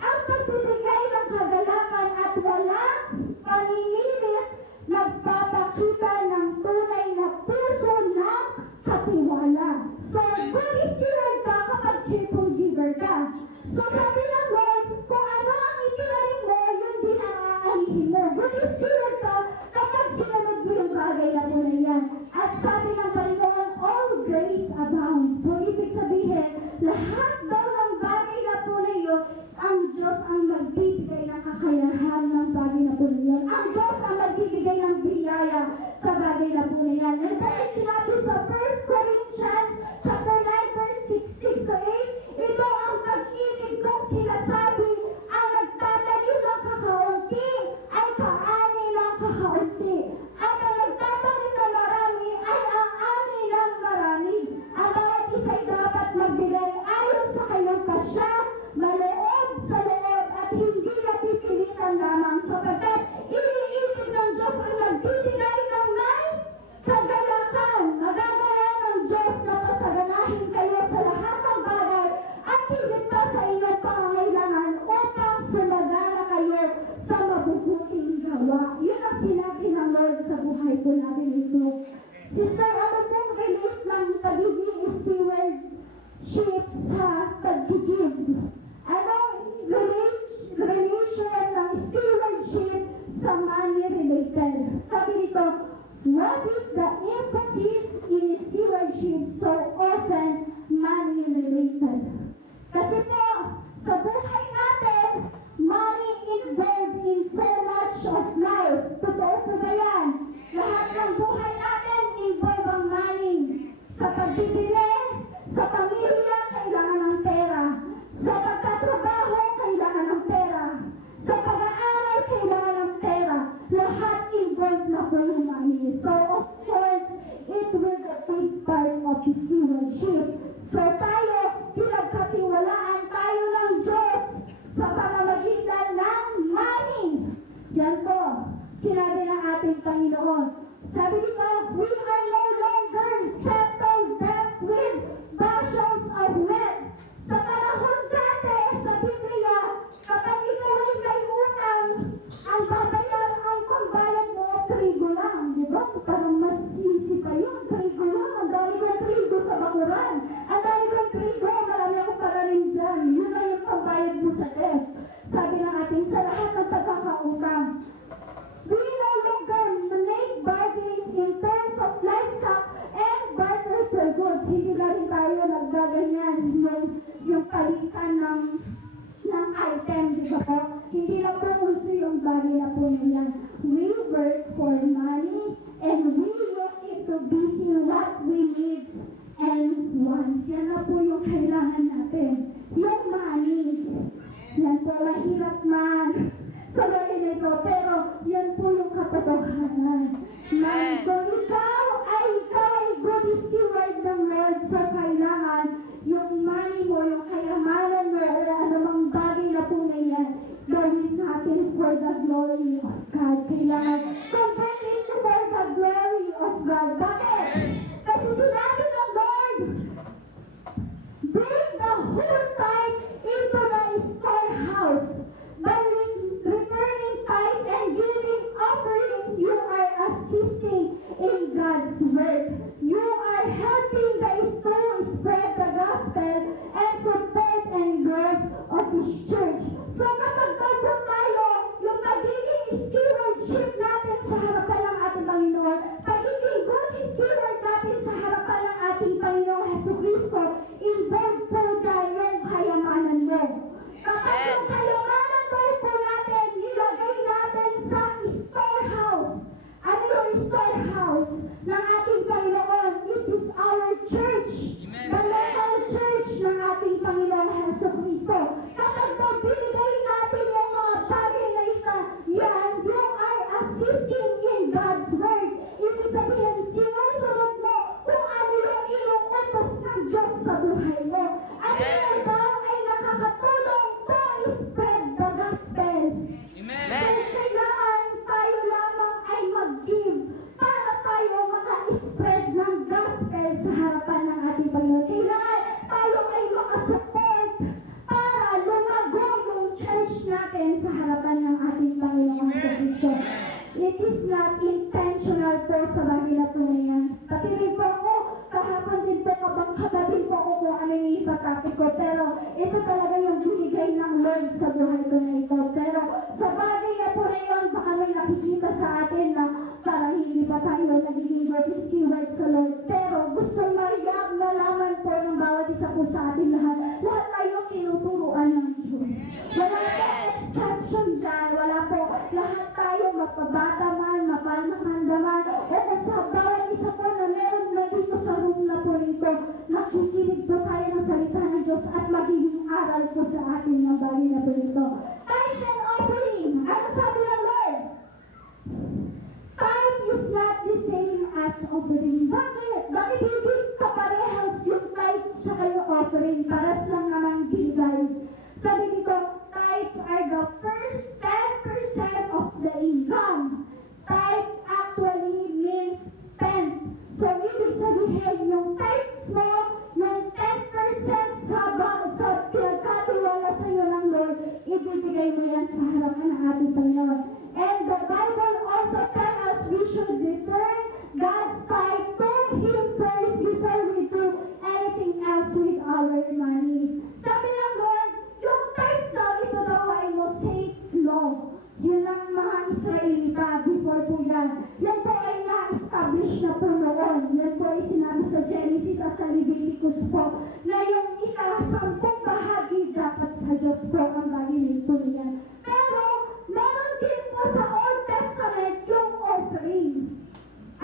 ang pagbibigay ng kagalakan at walang paninilit, nagpapakita ng tunay na puso ng katiwala. So, good steward ka kapag cheerful giver ka. So, sabi ng Lord, kung ano ang itinanim mo, yun din ang aanihin mo. Good steward ka kapag sinunod mo yung bagay na tunay yan. At sabi ng Panginoon, all grace abounds. So, ibig sabihin, lahat daw ng bagay na tunay yun, ang Diyos ang magbibigay ng kakayahan ng bagay na tunay yun. Ang Diyos ang magbibigay ng biyaya sa bagay na tunay yan. And then, sinabi sa 1 Corinthians chapter 9, verse 6 to 8, ito ang pag-ibig kong sinasabi, ang nagtatanim ng kakaunti ay kaani ng kakaunti. At ang nagtatanim ng marami ay ang ani ng marami. Ang bawat isa'y dapat magbigay ayon sa kanyang kasya, maloob sa loob at hindi napipilitan lamang sapagkat iniibig ng Diyos ang nagbibigay ng may kagalakan. Magagawa ng Diyos na pasaganahin kayo sa lahat ng bagay at higit pa sa inyong pangangailangan upang sumagana kayo sa mabubuting gawa. Yun ang sinabi ng Lord sa buhay ko natin ito. Sister, ano pong relate ng pagiging stewardship sa pagiging? Anong relation ng stewardship sa money related? Sabi nito, what is the emphasis in stewardship so often money related? Kasi po, sa buhay natin, money involved in so much of life. Totoo po ba yan? Lahat ng buhay natin involved ang money. Sa pagbibili, sa pamilya, kailangan ng pera. Sa pagtatrabaho, kailangan ng pera. Sa pag-aaral, kailangan ng pera. Lahat involved na po yung money. So, of course, it will be a big part of the stewardship. So, tayo, pinagkatiwalaan tayo ng Diyos sa pamamagitan ng money. Yan po, sinabi ng ating Panginoon. Sabi dito, we are no longer settled debt with passions of wealth. Sa panahon dati, sa Biblia, sa bakuran. Ang dami kong trigo, marami akong pararin dyan. Yun na yung pambayad mo sa debt. Sabi ng ating sa lahat ng pagkakautang. We no longer make bargains in terms of livestock and barter for goods. Hindi na rin tayo naggaganyan yung palitan ng item, di ba po? Hindi na po uso yung bagay na po nila. We work for money and we use it to busy what we need and wants. Yan na po yung kailangan natin. Yung money. Yan po, mahirap man. Sabihin nito, pero yan po yung katotohanan. Kung ikaw ay good steward ng Lord, so kailangan yung money mo, yung kayamanan mo, o anumang bagay na po na yan, gawin natin for the glory of God. Kailangan convert it for the glory of God. Bakit? Kasi sinabi ng Lord, bring the whole tithe into the storehouse. By returning tithe and giving offering, you are assisting in God's work. You are helping the school spread the gospel and support and growth of His church. So kapag bago tayo, yung pagiging stewardship natin sa harapan ng ating Panginoon, pagiging good steward natin sa harapan ng ating Panginoong Jesucristo, involved po dyan yung kayamanan mo. Kapag yung kayamanan mo po natin, nilagay natin sa storehouse. Ano yung storehouse ng ating Panginoon? It is our church. The local church ng ating Panginoong Jesucristo. Kapag binigay natin yung mga bagay na yan, you are assisting in God's word. Ibig sabihin, sinusunod mo kung ano yung inuutos ng Diyos sa buhay mo. At ito daw ay nakakatulong to spread the gospel. Kaya kailangan tayo lamang ay mag-give para tayo maka-spread ng gospel sa harapan ng ating Panginoon. Kailangan tayo ay makasupport para lumago yung church natin sa harapan ng ating Panginoon sa Kristo. It is not intentional po sa bagay na po na yan. Pati rin po ako, kahapon din po kabang-kababing po ako kung ano yung ipatapik ko. Pero ito talaga yung binigay ng Lord sa buhay ko na ito. Pero sa bagay na po na yun, baka may nakikita sa atin na parang hindi pa tayo nagiging good steward sa Lord. Pero gusto mariyak malaman po ng bawat isa po sa atin lahat. Lahat tayo tinuturuan ng Diyos. Wala po exception dyan. Wala po. Lahat tayo mapabata man, mapalmakanda man. O sa bawat isa po na meron na dito sa room na po nito, nakikinig po tayo ng salita ng Diyos at magiging aral po sa atin ng bagay na po nito. Tithe and offering. Ano sabi ng Lord? Tithe is not the same as offering. Bakit? Bakit hindi kaparehas yung tithe sa yung offering? Paras lang naman binigay. Sabi nito, tithes are the first 10% of the income. Tithe actually means 10. So, ibig sabihin, yung tithes mo, yung 10% sa pinagkatiwala sa iyo ng Lord, ibibigay mo yan sa harapan ng ating Panginoon. And the Bible also tells us we should return God's tithe to Him first before we do anything else with our money. Sabi ng Lord, yung tithe daw, ito daw ay Mosaic law. Yun ang mga Israelita before po yan. Yan po ay na-establish na po noon. Yan po ay sinabi sa Genesis at sa Leviticus po na yung ika-10 bahagi dapat sa Diyos po ang bagay nito yan. Pero, meron din po sa Old Testament yung offering.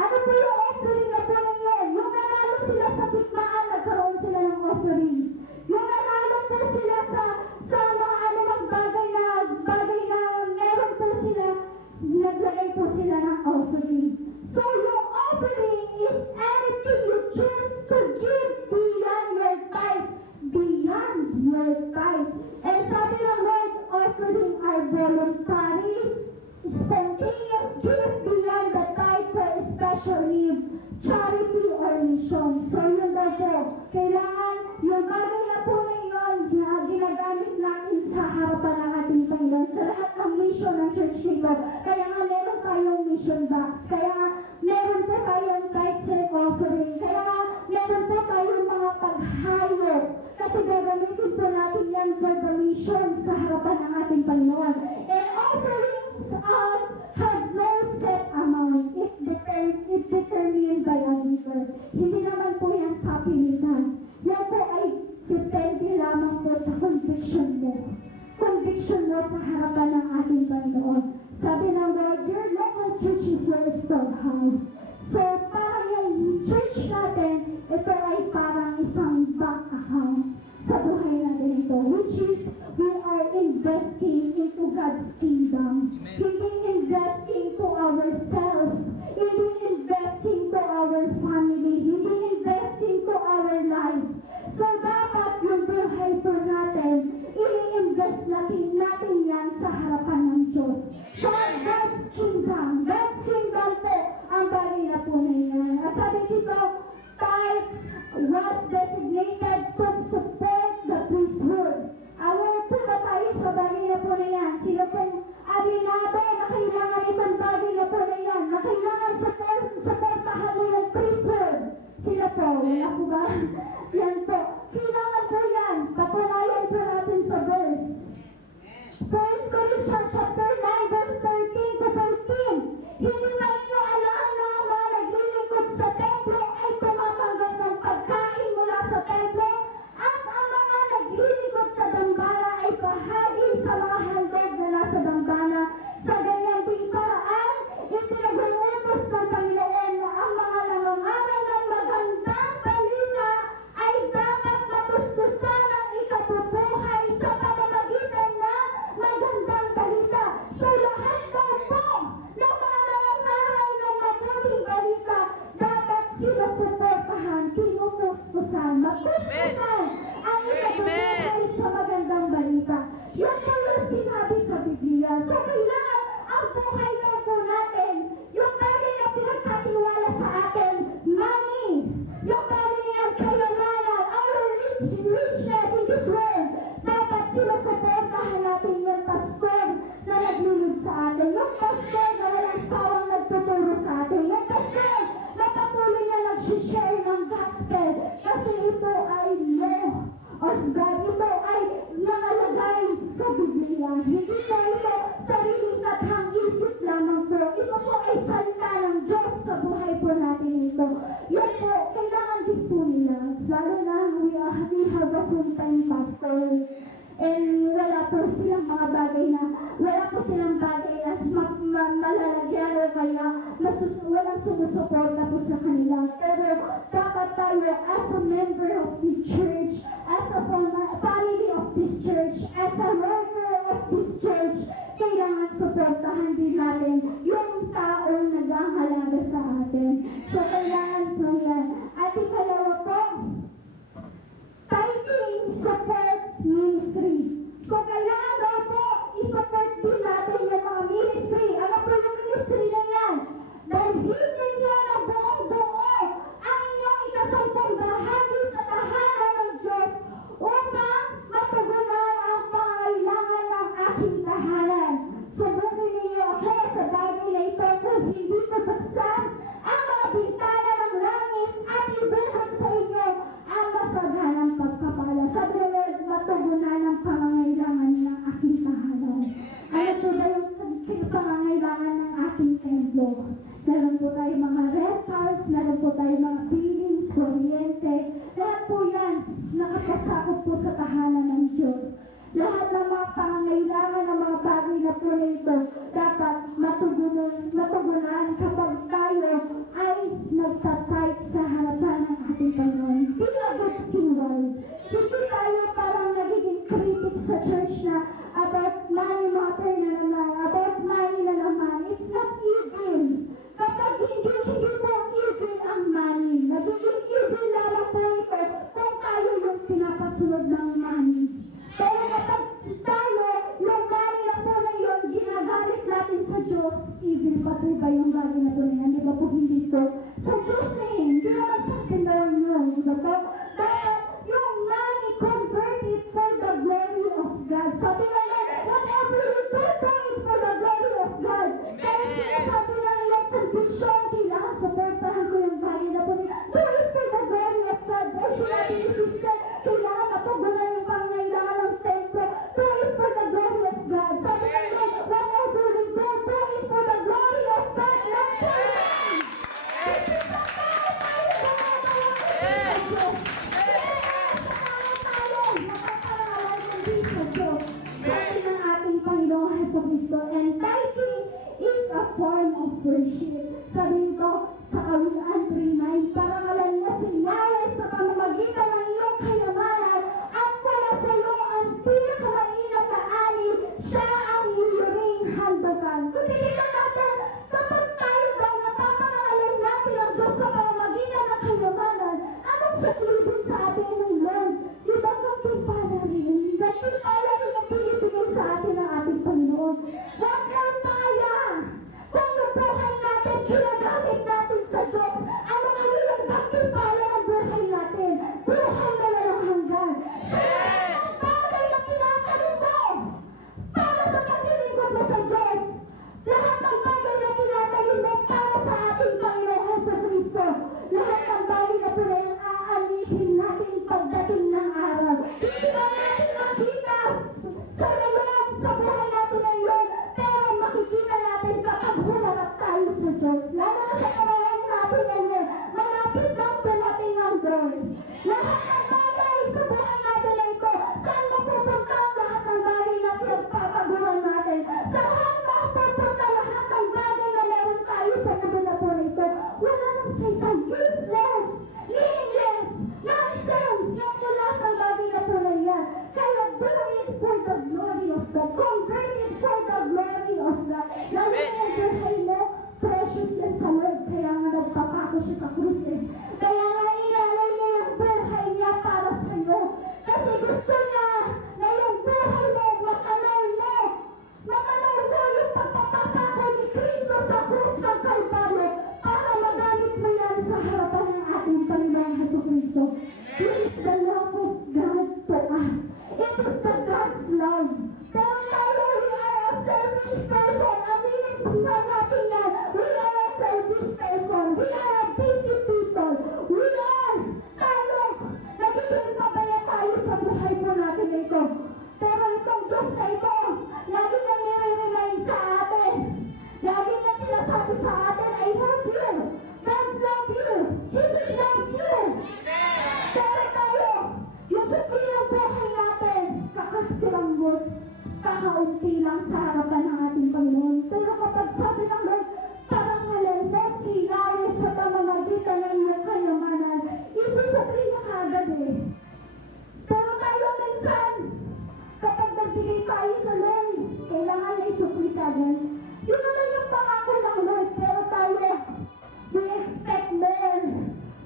Ano po yung offering na po yun? Yung nanalo sila sa bigmaan, nagkaroon sila ng offering. Yung nanalo po sila sa mga anumang bagay na meron po sila, naglagay po sila ng offering. So yung offering is anything you choose to give beyond your tithe. Beyond your tithe. And sabi ng Lord, offering are voluntary, spontaneous gift beyond the tithe for special need, charity or mission. So yun daw po, kailangan yung bagay na po na yun, ginagamit natin sa harapan ng ating Panginoon sa lahat ng mission ng church nito. Kaya nga meron tayong mission box, kaya nga meron po tayong tithes and offering, kaya nga meron po tayong kasi gagamitin po natin yan for the mission sa harapan ng ating Panginoon. And offerings have no set amount. It determined by a giver. Hindi naman po yan sa pilitan. Yan po ay depende lamang po sa conviction mo. Conviction mo sa harapan ng ating Panginoon. Sabi ng Lord, your local church is your storehouse. So, parang yung church natin, ito ay parang isang bank account sa buhay natin ito, which is we are investing into God's kingdom. Hindi investing to ourselves, hindi investing to our family, hindi investing to our life. So, dapat yung buhay po natin, i-invest natin yan sa harapan ng Diyos. So, God's kingdom po ang bagay na po na yan. At sabi dito, tithes was designated to support the priesthood. Aware po ba tayo sa bagay na po na yan? Sino pong aminado na kailangan itong bagay na po na yan? Na kailangan supportahan mo yung priesthood. Sino po? Wala po ba? Yan po. Kailangan po yan. Patunayan po natin sa verse. 1 Corinthians chapter 9 verse 13 to 14. Hindi ba ninyo alam na ang mga naglilingkod sa templo ay tumatanggap ng pagkain mula sa templo at ang mga naglilingkod sa dambana ay bahagi sa mga handog na nasa dambana. Sa ganyan ding paraan, ipinag-uutos ng Panginoon na ang mga nangangaral ng magandang balita ay dapat matustusan ng ikabubuhay sa pamamagitan ng magandang balita. So lahat daw po ng mga nangangaral ng mabuting balita dapat sinusuportahan, tinutustusan, matustusan ang ikabubuhay sa magandang balita. Yan po yung sinabi sa Biblia. So kailangan ang buhay lang po natin, yung bagay na pinagkatiwala sa atin, money, yung bagay ng kayamanan, our richness in this world, dapat sinusuportahan natin yung pastor na naglulod sa atin, yung pastor na walang sawang nagtuturo sa atin, yung pastor na patuloy na nag-share ng gospel, kasi ito ay law of God, ito ay nakalagay sa Biblia. Hindi po ito sariling kathang isip lamang po. Ito po ay salita ng Diyos sa buhay po natin ito. Yan po, kailangan din po nila. Lalo na we have a full-time pastor. And wala po silang mga bagay na malalagyan o kaya walang sumusuporta po sa kanila. Pero dapat tayo as a member of the church, as a family of this church, as a worker of this church, kailangan suportahan din natin yung taong naghahalaga sa atin. So kailangan po yan. At ikalawa po, tithing supports ministry. So kailangan daw po i-support din natin yung mga ministry. Ano po yung ministry na yan? Dalhin niyo na buong-buo ang inyong ikasampung bahagi sa tahanan ng Diyos upang matugunan ang pangailangan ng aking tahanan. Subukin ninyo ako sa bagay na ito kung hindi ko buksan ang mga bintana ng langit at ibuhos sa inyo ang masaganang pagpapala. Sabi ng Lord, matugunan ang pangangailangan ng aking tahanan. Ano po ba yung pangangailangan ng ating templo? Meron po tayo mga rentals, meron po tayo mga feelings, kuryente. Lahat po yan nakapasakop po sa tahanan ng Diyos. Lahat ng mga pangangailangan ng mga bagay na po nito dapat matugunan kapag tayo ay nagtatite sa harapan ng ating Panginoon. Hindi agad-skiwal. Hindi tayo parang nagiging critic sa church na about money matter na naman, about money na naman. It's not evil. Kapag hindi po evil ang money, nagiging evil lamang po ito kung tayo yung pinapasunod ng money. Pero kapag tayo, yung money na po na yun, ginagalit natin sa Diyos, evil pa po ba yung bagay na po na yan? Di ba po hindi po? Sa Diyos na yun, hindi naman sa tindahan nyo, di ba po? Dapat yung money, convert it for the glory of God. Sabi na lang, whatever you do, do it for the glory of God. Kaya sinasabi na lang sa vision, kailangan supportahan ko yung bagay na po na do it for the glory of God. Ay sinabi ni sister, kailangan matugunan sa Diyos. Sabi ng ating Panginoong Jesucristo, and tithing is a form of worship. Sabi nito sa Kawikaan 3:9, parangalan mo si Yahweh sa pamamagitan ng iyong kayamanan at mula sa iyo ang pinakamainam na ani, siya ang iyong handagan. Kung titignan natin, kapag tayo daw napaparangalan natin ang Diyos sa pamamagitan ng kayamanan, anong saklubin sa atin ng Lord? Ibang magpipala rin. Nagpipala rin ang pinipigay sa atin ng ating Panginoon. Huwag kang makaya. Kung yung buhay natin, ginagamit natin sa Diyos, ano kayo yung nagpipala ng buhay natin? Buhay na walang hanggan. Ang bagay na kinakaroon mo para sa paglilingkod mo sa Diyos. Lahat ng bagay na kinakaroon mo para sa ating Panginoon Jesucristo. Lahat ng bagay na pinag-aalihin natin pagdating ng araw. Hindi ba natin makita sa ngayon, sa buhay natin ngayon, pero makikita natin kapag humarap tayo sa Diyos. Lalo na sa karawang natin ngayon, malapit lang dumating ang Lord. Lahat ng bagay sa buhay natin na ito, saan mapupunta ang lahat ng bagay na pinagpapaguran natin? Saan mapupunta lahat ng bagay na meron tayo sa mundo na po nito? Wala nang saysang useless, meaningless, nonsense, yung lahat ng bagay na po na yan. Kaya do it for the glory of God. Convert it for the glory of God. Lalo na yung buhay mo, precious yan sa Lord. Kaya nga nagpapako siya sa krus eh. Kaya nga inalay niya yung buhay niya para sa iyo. Kasi gusto niya na yung buhay mo, matanay mo. Matanay mo yung pagpapatako ni Kristo sa krus ng Kalbaryo para magamit mo yan sa harapan ng ating Panginoong Jesucristo. It is the love of God to us. It is the God's love. Pero tayo, we are a selfish person. Aminin pa natin yan. We are a selfish person. We are a busy people. We are. Tayo, nagiging pabaya tayo sa buhay po natin ito. Pero itong Diyos na ito, lagi nang nire-remind sa atin. Lagi na sinasabi sa atin, I love you. God love you. Jesus loves you. Pero tayo, yung supli ng buhay natin, kakakilanggot, kakaunti lang sa harapan ng ating Panginoon. Pero kapag sabi ng Lord, parangalan mo si Yahweh sa pamamagitan ng iyong kayamanan, isusupli na kagad eh. Pero tayo minsan, kapag nagbigay tayo sa Lord, kailangan na isupli kagad. Yun naman yung pangako ng Lord, pero tayo, we expect more.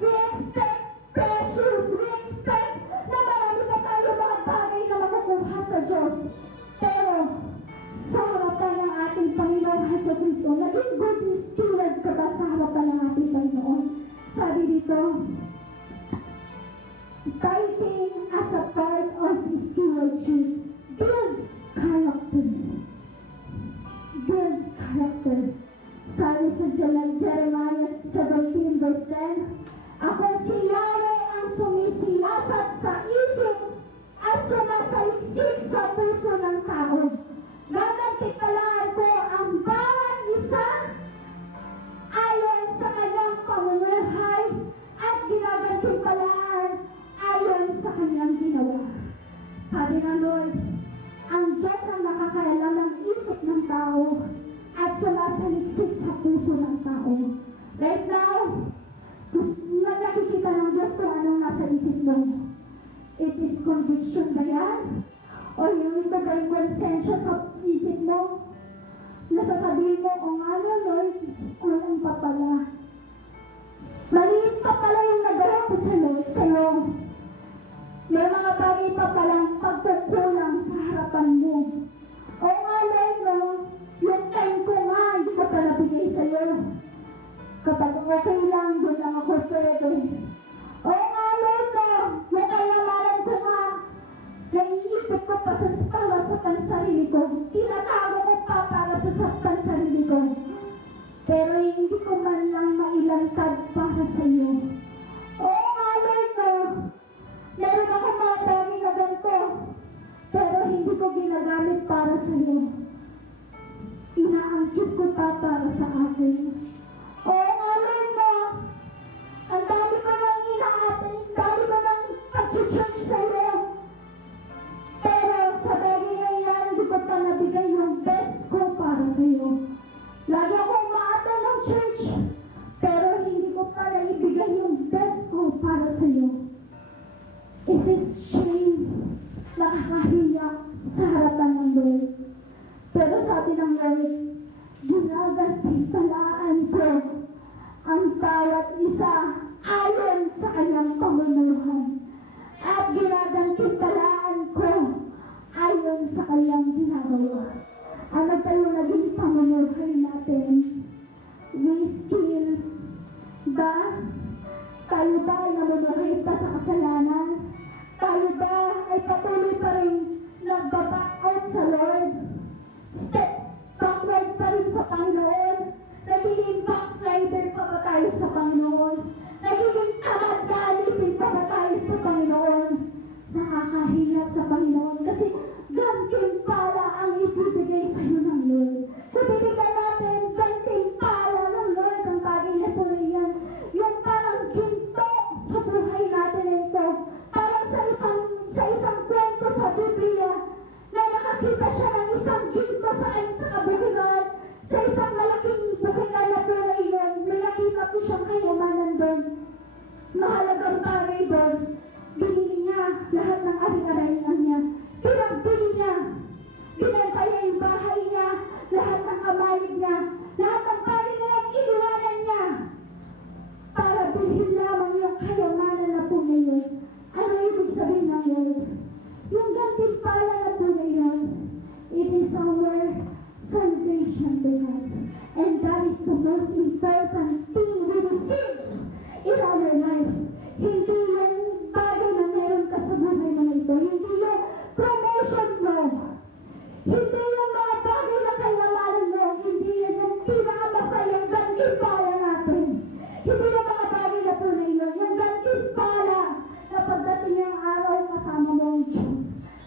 We expect precious. We expect na marami pa tayo mga bagay na makukuha sa Diyos. Pero, sa harapan ng ating Panginoong Jesucristo, naging good steward ka ba sa harapan ng ating Panginoon? Sabi dito, tithing as a part of stewardship builds character. Builds character. Sabi sa Jeremiah 17 verse 10, ako si Yahweh ang sumisiyasat sa isip at sumasaliksik sa puso ng tao. Gagantipalaan ko ang bawat isa ayon sa kanyang pamumuhay at ginagantipalaan ayon sa kanyang ginawa. Sabi ng Lord, ang Diyos ang nakakaalam ng isip ng tao at sumasaliksik sa puso ng tao. Right now, nakikita ng Diyos kung anong nasa isip mo. It is conviction ba yan? O yung ito ba yung konsensya sa isip mo? Nasasabihin mo, o nga na Lord, kulang pa pala. Maliit pa pala yung nagawa ko sa Lord, sa'yo. May mga bagay pa palang pagkukulang sa harapan mo. O nga Lord, no, yung time ko nga, hindi ko pa nabigay sa'yo. Kapag okay lang, doon lang ako pwede. O nga Lord, no, yung kayamanan ko nga, naiisip ko pa para sa pansarili ko. Tinatago ko pa para sa pansarili ko. Pero hindi ko man lang mailantad para sa iyo. Oo nga Lord, no, meron ako mga bagay na ganito, pero hindi ko ginagamit para sa iyo. Inaangkit ko pa para sa akin. Oo nga Lord, no, ang dami ko nang inaatay, ang dami ko nang pag-church sa iyo. Pero sa sabi ng Lord, ginagantimpalaan ko ang bawat isa ayon sa kanyang pamumuhay. At ginagantimpalaan ko ayon sa kanyang ginagawa. Ano ba yung naging pamumuhay natin? We still ba? Tayo ba ay namumuhay pa sa kasalanan? Tayo ba ay patuloy pa rin nagbaback out sa Lord? Step backward pa rin sa Panginoon? Nagiging backslider pa ba tayo sa Panginoon? Nagiging kamag-alipin pa ba tayo sa Panginoon? Nakakahiya sa Panginoon kasi gantimpala ang ibibigay sa iyo ng Lord. Kung bibigyan natin gantimpala ng Lord ang bagay na tuloy yan, yung parang ginto sa buhay natin ito. Parang sa isang kwento sa Biblia na nakakita siya ng isang ginto sa kabukiran, sa isang malaking bukiran na tunay yun, may nakita po siyang kayamanan doon. Mahalagang bagay doon. Binili niya lahat ng ari-arian niya. Pinagbili niya. Binenta niya yung bahay niya, lahat ng kamalig niya, lahat ng bagay na iniwanan niya. Para bilhin lamang yung kayamanan na po ngayon. Ano ibig sabihin ng Lord? Yung gantimpala na po ngayon, it is our salvation to God. And that is the most important thing we receive in our life. Hindi yung bagay na meron ka sa buhay mo na ito. Hindi yung promotion mo. Hindi yung mga bagay na kayamanan mo. Hindi yun yung pinakamasayang gantimpala natin. Hindi yung mga bagay na tunay yun. Yung gantimpala na pagdating ng araw kasama mo ang Diyos.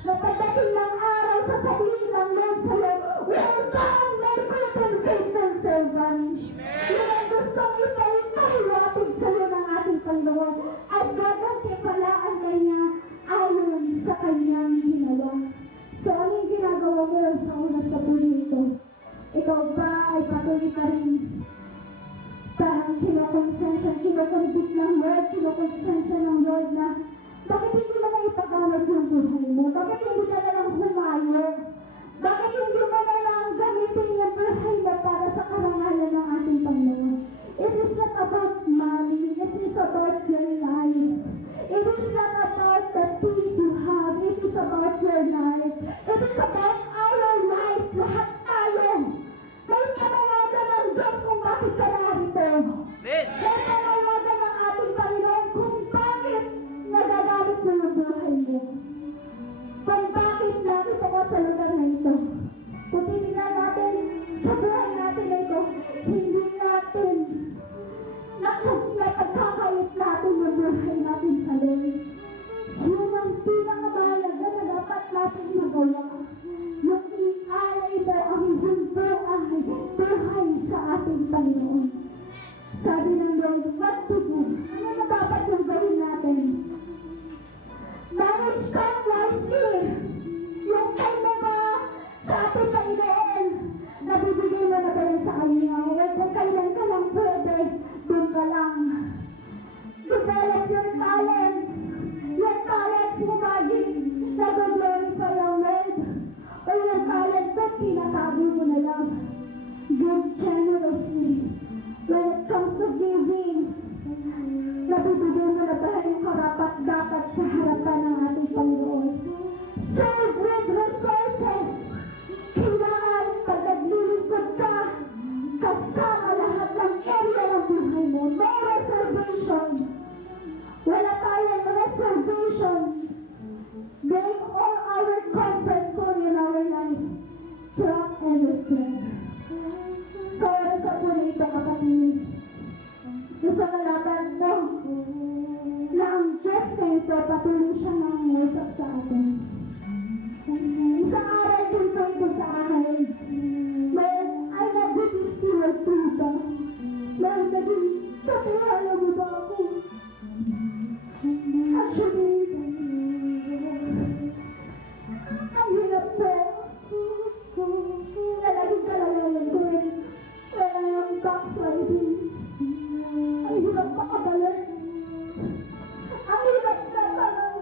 Na pagdating ng araw sa sabihin ng Lord sa'yo, well done, my good and faithful servant. Yun ang gustong ipahiwatig sa'yo ng ating Panginoon at gagantimpalaan ka niya ayon sa kanyang ginawa. So, ano yung ginagawa mo sa oras na tuloy ito? Ikaw ba ay patuloy ka rin parang kinokonsensya ng Lord, kinokonsensya ng Lord na bakit hindi mo na ipagamit yung buhay mo? Bakit hindi ka na lang humayo? Bakit hindi mo na lang gamitin yung buhay mo para sa karangalan ng ating Panginoon? It is not about money. It is about your life. It is not about the things you have. It is about your life. It is about our life. Lahat tayo. May panawagan ng Diyos kung bakit ka narito. May panawagan ng ating Panginoon kung bakit nagagamit mo yung buhay mo. Kung bakit narito ka sa lugar na ito. Kung titignan natin sa buhay natin na ito, hindi natin napagkakait natin yung buhay natin sa Lord. Yun ang pinakamahalaga na dapat natin magawa. Yung ialay mo ang buhay sa ating Panginoon. Sabi ng Lord, what to do? Ano na dapat yung gawin natin? Manage ka wisely. Yung time mo ba sa ating Panginoon, nabibigay mo na ba yun sa kanya? Kung kailan ka lang pwede, doon ka lang. Develop your talents. Your talents mo maging nag-glorify ang Lord. O yung talent mo, pinatago mo na lang. Give generously. When it comes to giving, nabibigay mo na ba yung karapat-dapat sa harapan ng ating Panginoon? Serve with resources. Kailangan pag naglilingkod ka, kasama lahat ng area ng buhay mo. No reservation. Wala tayong reservation. Bring all our comfort zone in our life. Drop everything. So, sa po na ito, kapatid. Gusto malaman mo na ang Diyos na ito, patuloy siya nangungusap sa atin. Isang aral din po ito sa akin. Lord, I love you this year, Tita. Lord, naging katiwala mo ba ako? Actually, ang hirap po. Na naging kalalayan ko rin. Wala yung backsliding. Ang hirap makabalik. Ang hirap na parang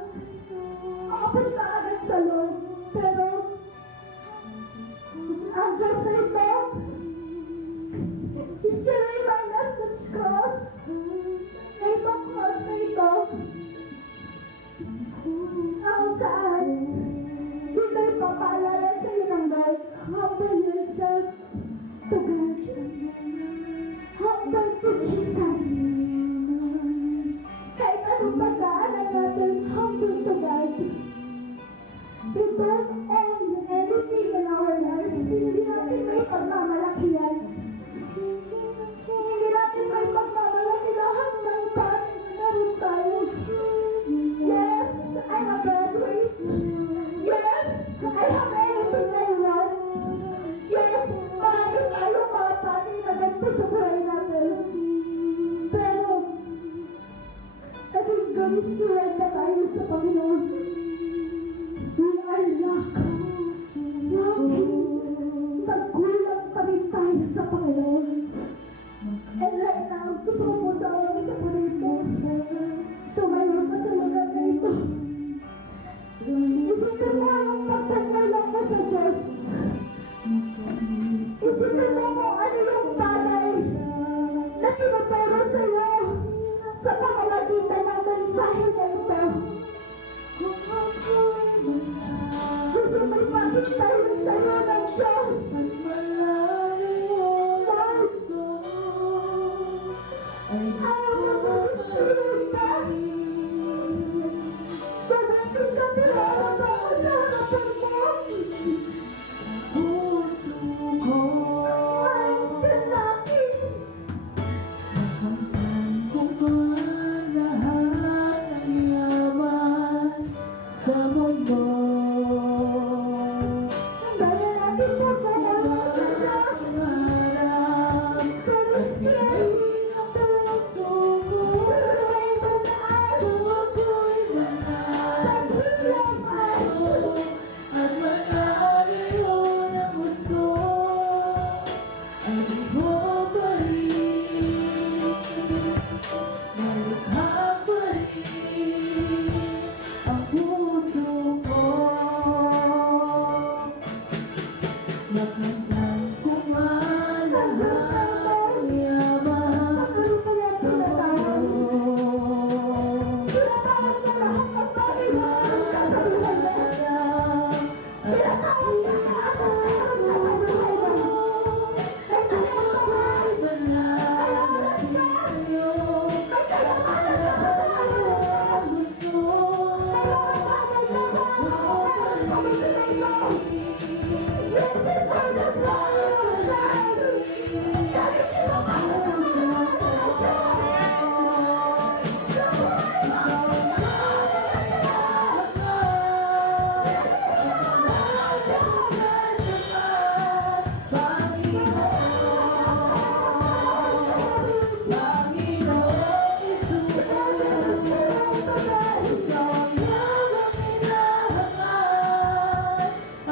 makapunta agad sa Lord. Pero, ang Diyos na Yes, maraming tayo mga bagay na ganito sa buhay natin. Pero, naging gumistuhan na tayo sa Panginoon. We are lost. Nagkulang pa rin tayo sa Panginoon. And right now, gusto ko po sa mga isa po rito. Tumayo ka sa lugar na ito. Isipin mo ang pagpagmalang mo sa Diyos. Isipin mo kung ano yung bagay na tinuturo sa iyo sa pamamagitan ng mensahe na ito. Gusto mo ipakita yun sa iyo ng Diyos. Ayaw mo mag-isita. Pagdating ka pinarap ako sa harapan mo. I'm the lucky. Sa mundo Dahil natin po sa mga pangarap at piling ang puso ko. Kung ako'y manalo at manalayo ng gusto, ay di ko pa rin malikha pa rin ang puso ko. Nakamtan ko man lahat ng yaman sa mundo.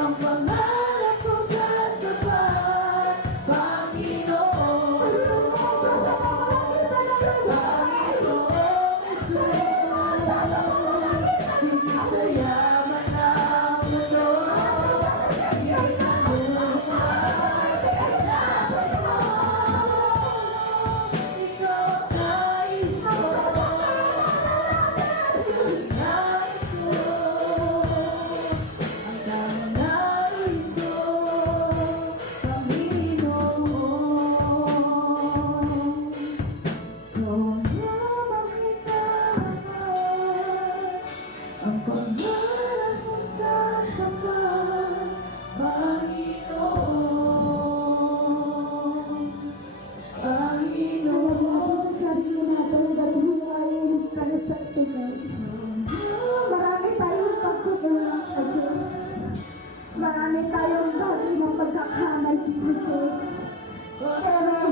Ang pangarap ko sasapat, Panginoon. Ang pangarap mo sasapat, Panginoon. Panginoon. Marami tayong pagkukulang sa Diyos. Marami tayong bagay ng pagkakamali sa Diyos. Pero,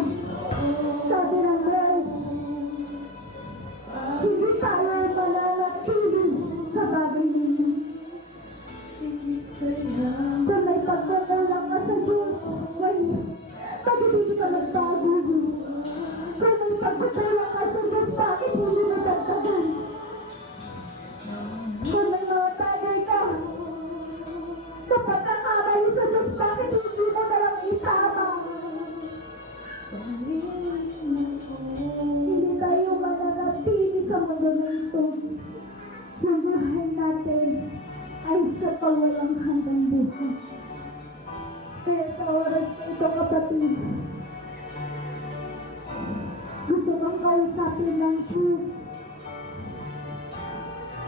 sabi ng verse, hindi tayo mananatili sa bagay ninyo. Kung may pagkukulang ka sa Diyos, bakit hindi ka nagbago? Kung may pagkukulang ka sa Diyos, bakit hindi nagdagdagan? Kung may mga tagay ka, sa pagkakamali sa Diyos, bakit hindi mo nalang isama? Hindi tayo mananatili sa mundo na ito. Yung buhay natin ay sa kawalang hanggang buhay. Kaya sa oras na ito, kapatid, gusto kang kausapin ng Diyos.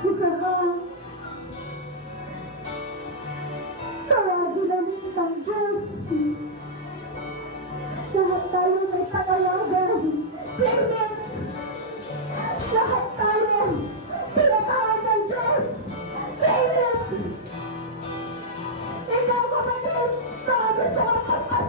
Gusto kang tawagin ang ng Diyos. Lahat tayo may pangalagan. Amen. Lahat tayo tinatawag ng Diyos. Amen. Ikaw kapatid, sabi sa kapatid.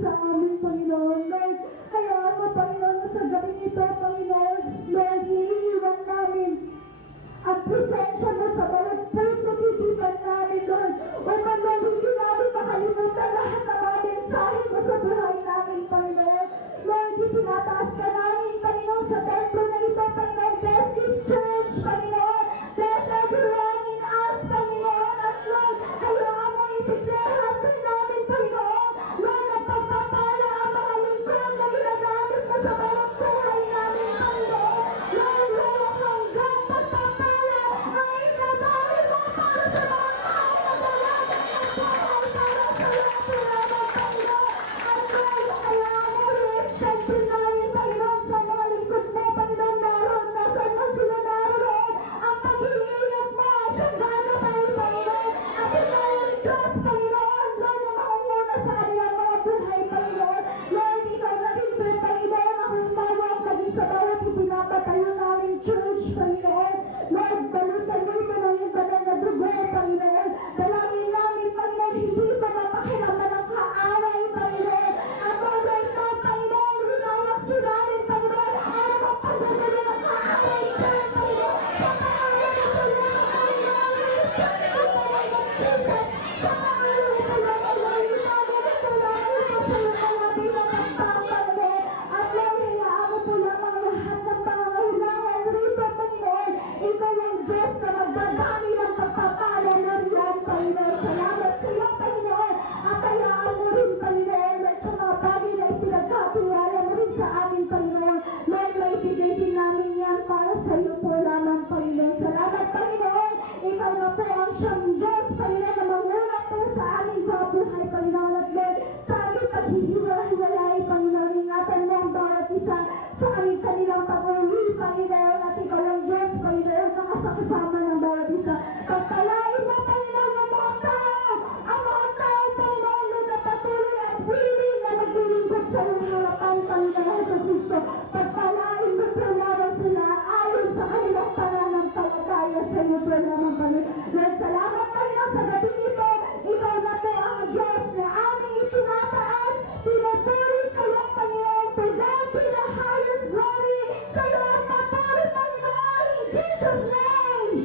sa amin, Panginoon. Lord, hayaan mo, Panginoon, na sa gabi nito, Panginoon, Lord, iiwan namin ang presensya mo sa bawat puso at isipan namin, Lord. Upang Lord, hindi namin makalimutan lahat ng mga mensahe mo sa buhay namin, Panginoon. Lord, itinataas ka namin, Panginoon, sa templo na ito, Panginoon. Bless this church, Panginoon. Bless everyone in us, Panginoon. At Lord, hayaan mo itiglahan ka namin, Panginoon. Lord, ang pagpapala ang mga lingkod na ginagamit mo sa bawat buhay namin, Panginoon. Lord, Lord, hanggang pagpapala ang inabawin mo para sa mga tao na dalagan ng buhay para sa lahat ng Panginoon. At Lord, hayaan mo i-extend namin, Panginoon, sa mga lingkod mo, Panginoon, naroon na saan mo sila naroon. Ang pag-iingat mo siyang gagawin, Panginoon. At ikaw ang Diyos, Panginoon. Lord, ang maunguna sa kanilang mga buhay, Panginoon. Lord, ikaw na rin po, Panginoon, ang humawak lagi sa bawat ipinapatayo namin church, Panginoon. Lord, balutan mo ito ng iyong banal na dugo, Panginoon. Dalangin namin, Panginoon, hindi pa mapakiraman ang kaaway, Panginoon. At Lord, ito, Panginoon, hinawak sila rin, Panginoon. Ano ang pagdadala ng kaaway, church, Panginoon. Sa pangalan ng Panginoon, Panginoon, sa pangalan ng Jesus, sa pangalan ng Panginoon, hinawak ito namin sa iyo, Panginoon, ng Panginoon. At Lord, hayaan mo po lamang lahat ng pangangailangan rito, Panginoon. Ikaw ang Diyos na magdadami ng pagpapala na riyan, Panginoon. Salamat sa iyo, Panginoon. At hayaan mo rin, Panginoon, at sa mga bagay na ipinagkatiwala mo rin sa amin, Panginoon. Lord, maibigay din namin yan para sa iyo po lamang, Panginoon. Salamat, Panginoon. Ikaw na po ang siyang Diyos, Panginoon, na manguna po sa aming buhay, Panginoon. At Lord, sa aming paghihiwalay, Panginoon, ingatan mo ang bawat isa sa aming kanilang pag-uwi, Panginoon. At ikaw ang Diyos, Panginoon, nakasakasama ng bawat isa. Pagpalain mo, Panginoon, ang mga tao, Panginoon, na patuloy at willing na maglilingkod sa iyong harapan, Panginoon sa Kristo. Pagpalain mo, Panginoon, sila ayon sa kanilang pananampalataya sa iyo, Panginoon, Panginoon. Lord, salamat, Panginoon, sa gabi nito. Ikaw na po ang Diyos na aming itinataas, pinaturi sa iyo, Panginoon. To God be the highest glory. Sa iyo ang papuri, Panginoon, in Jesus' name.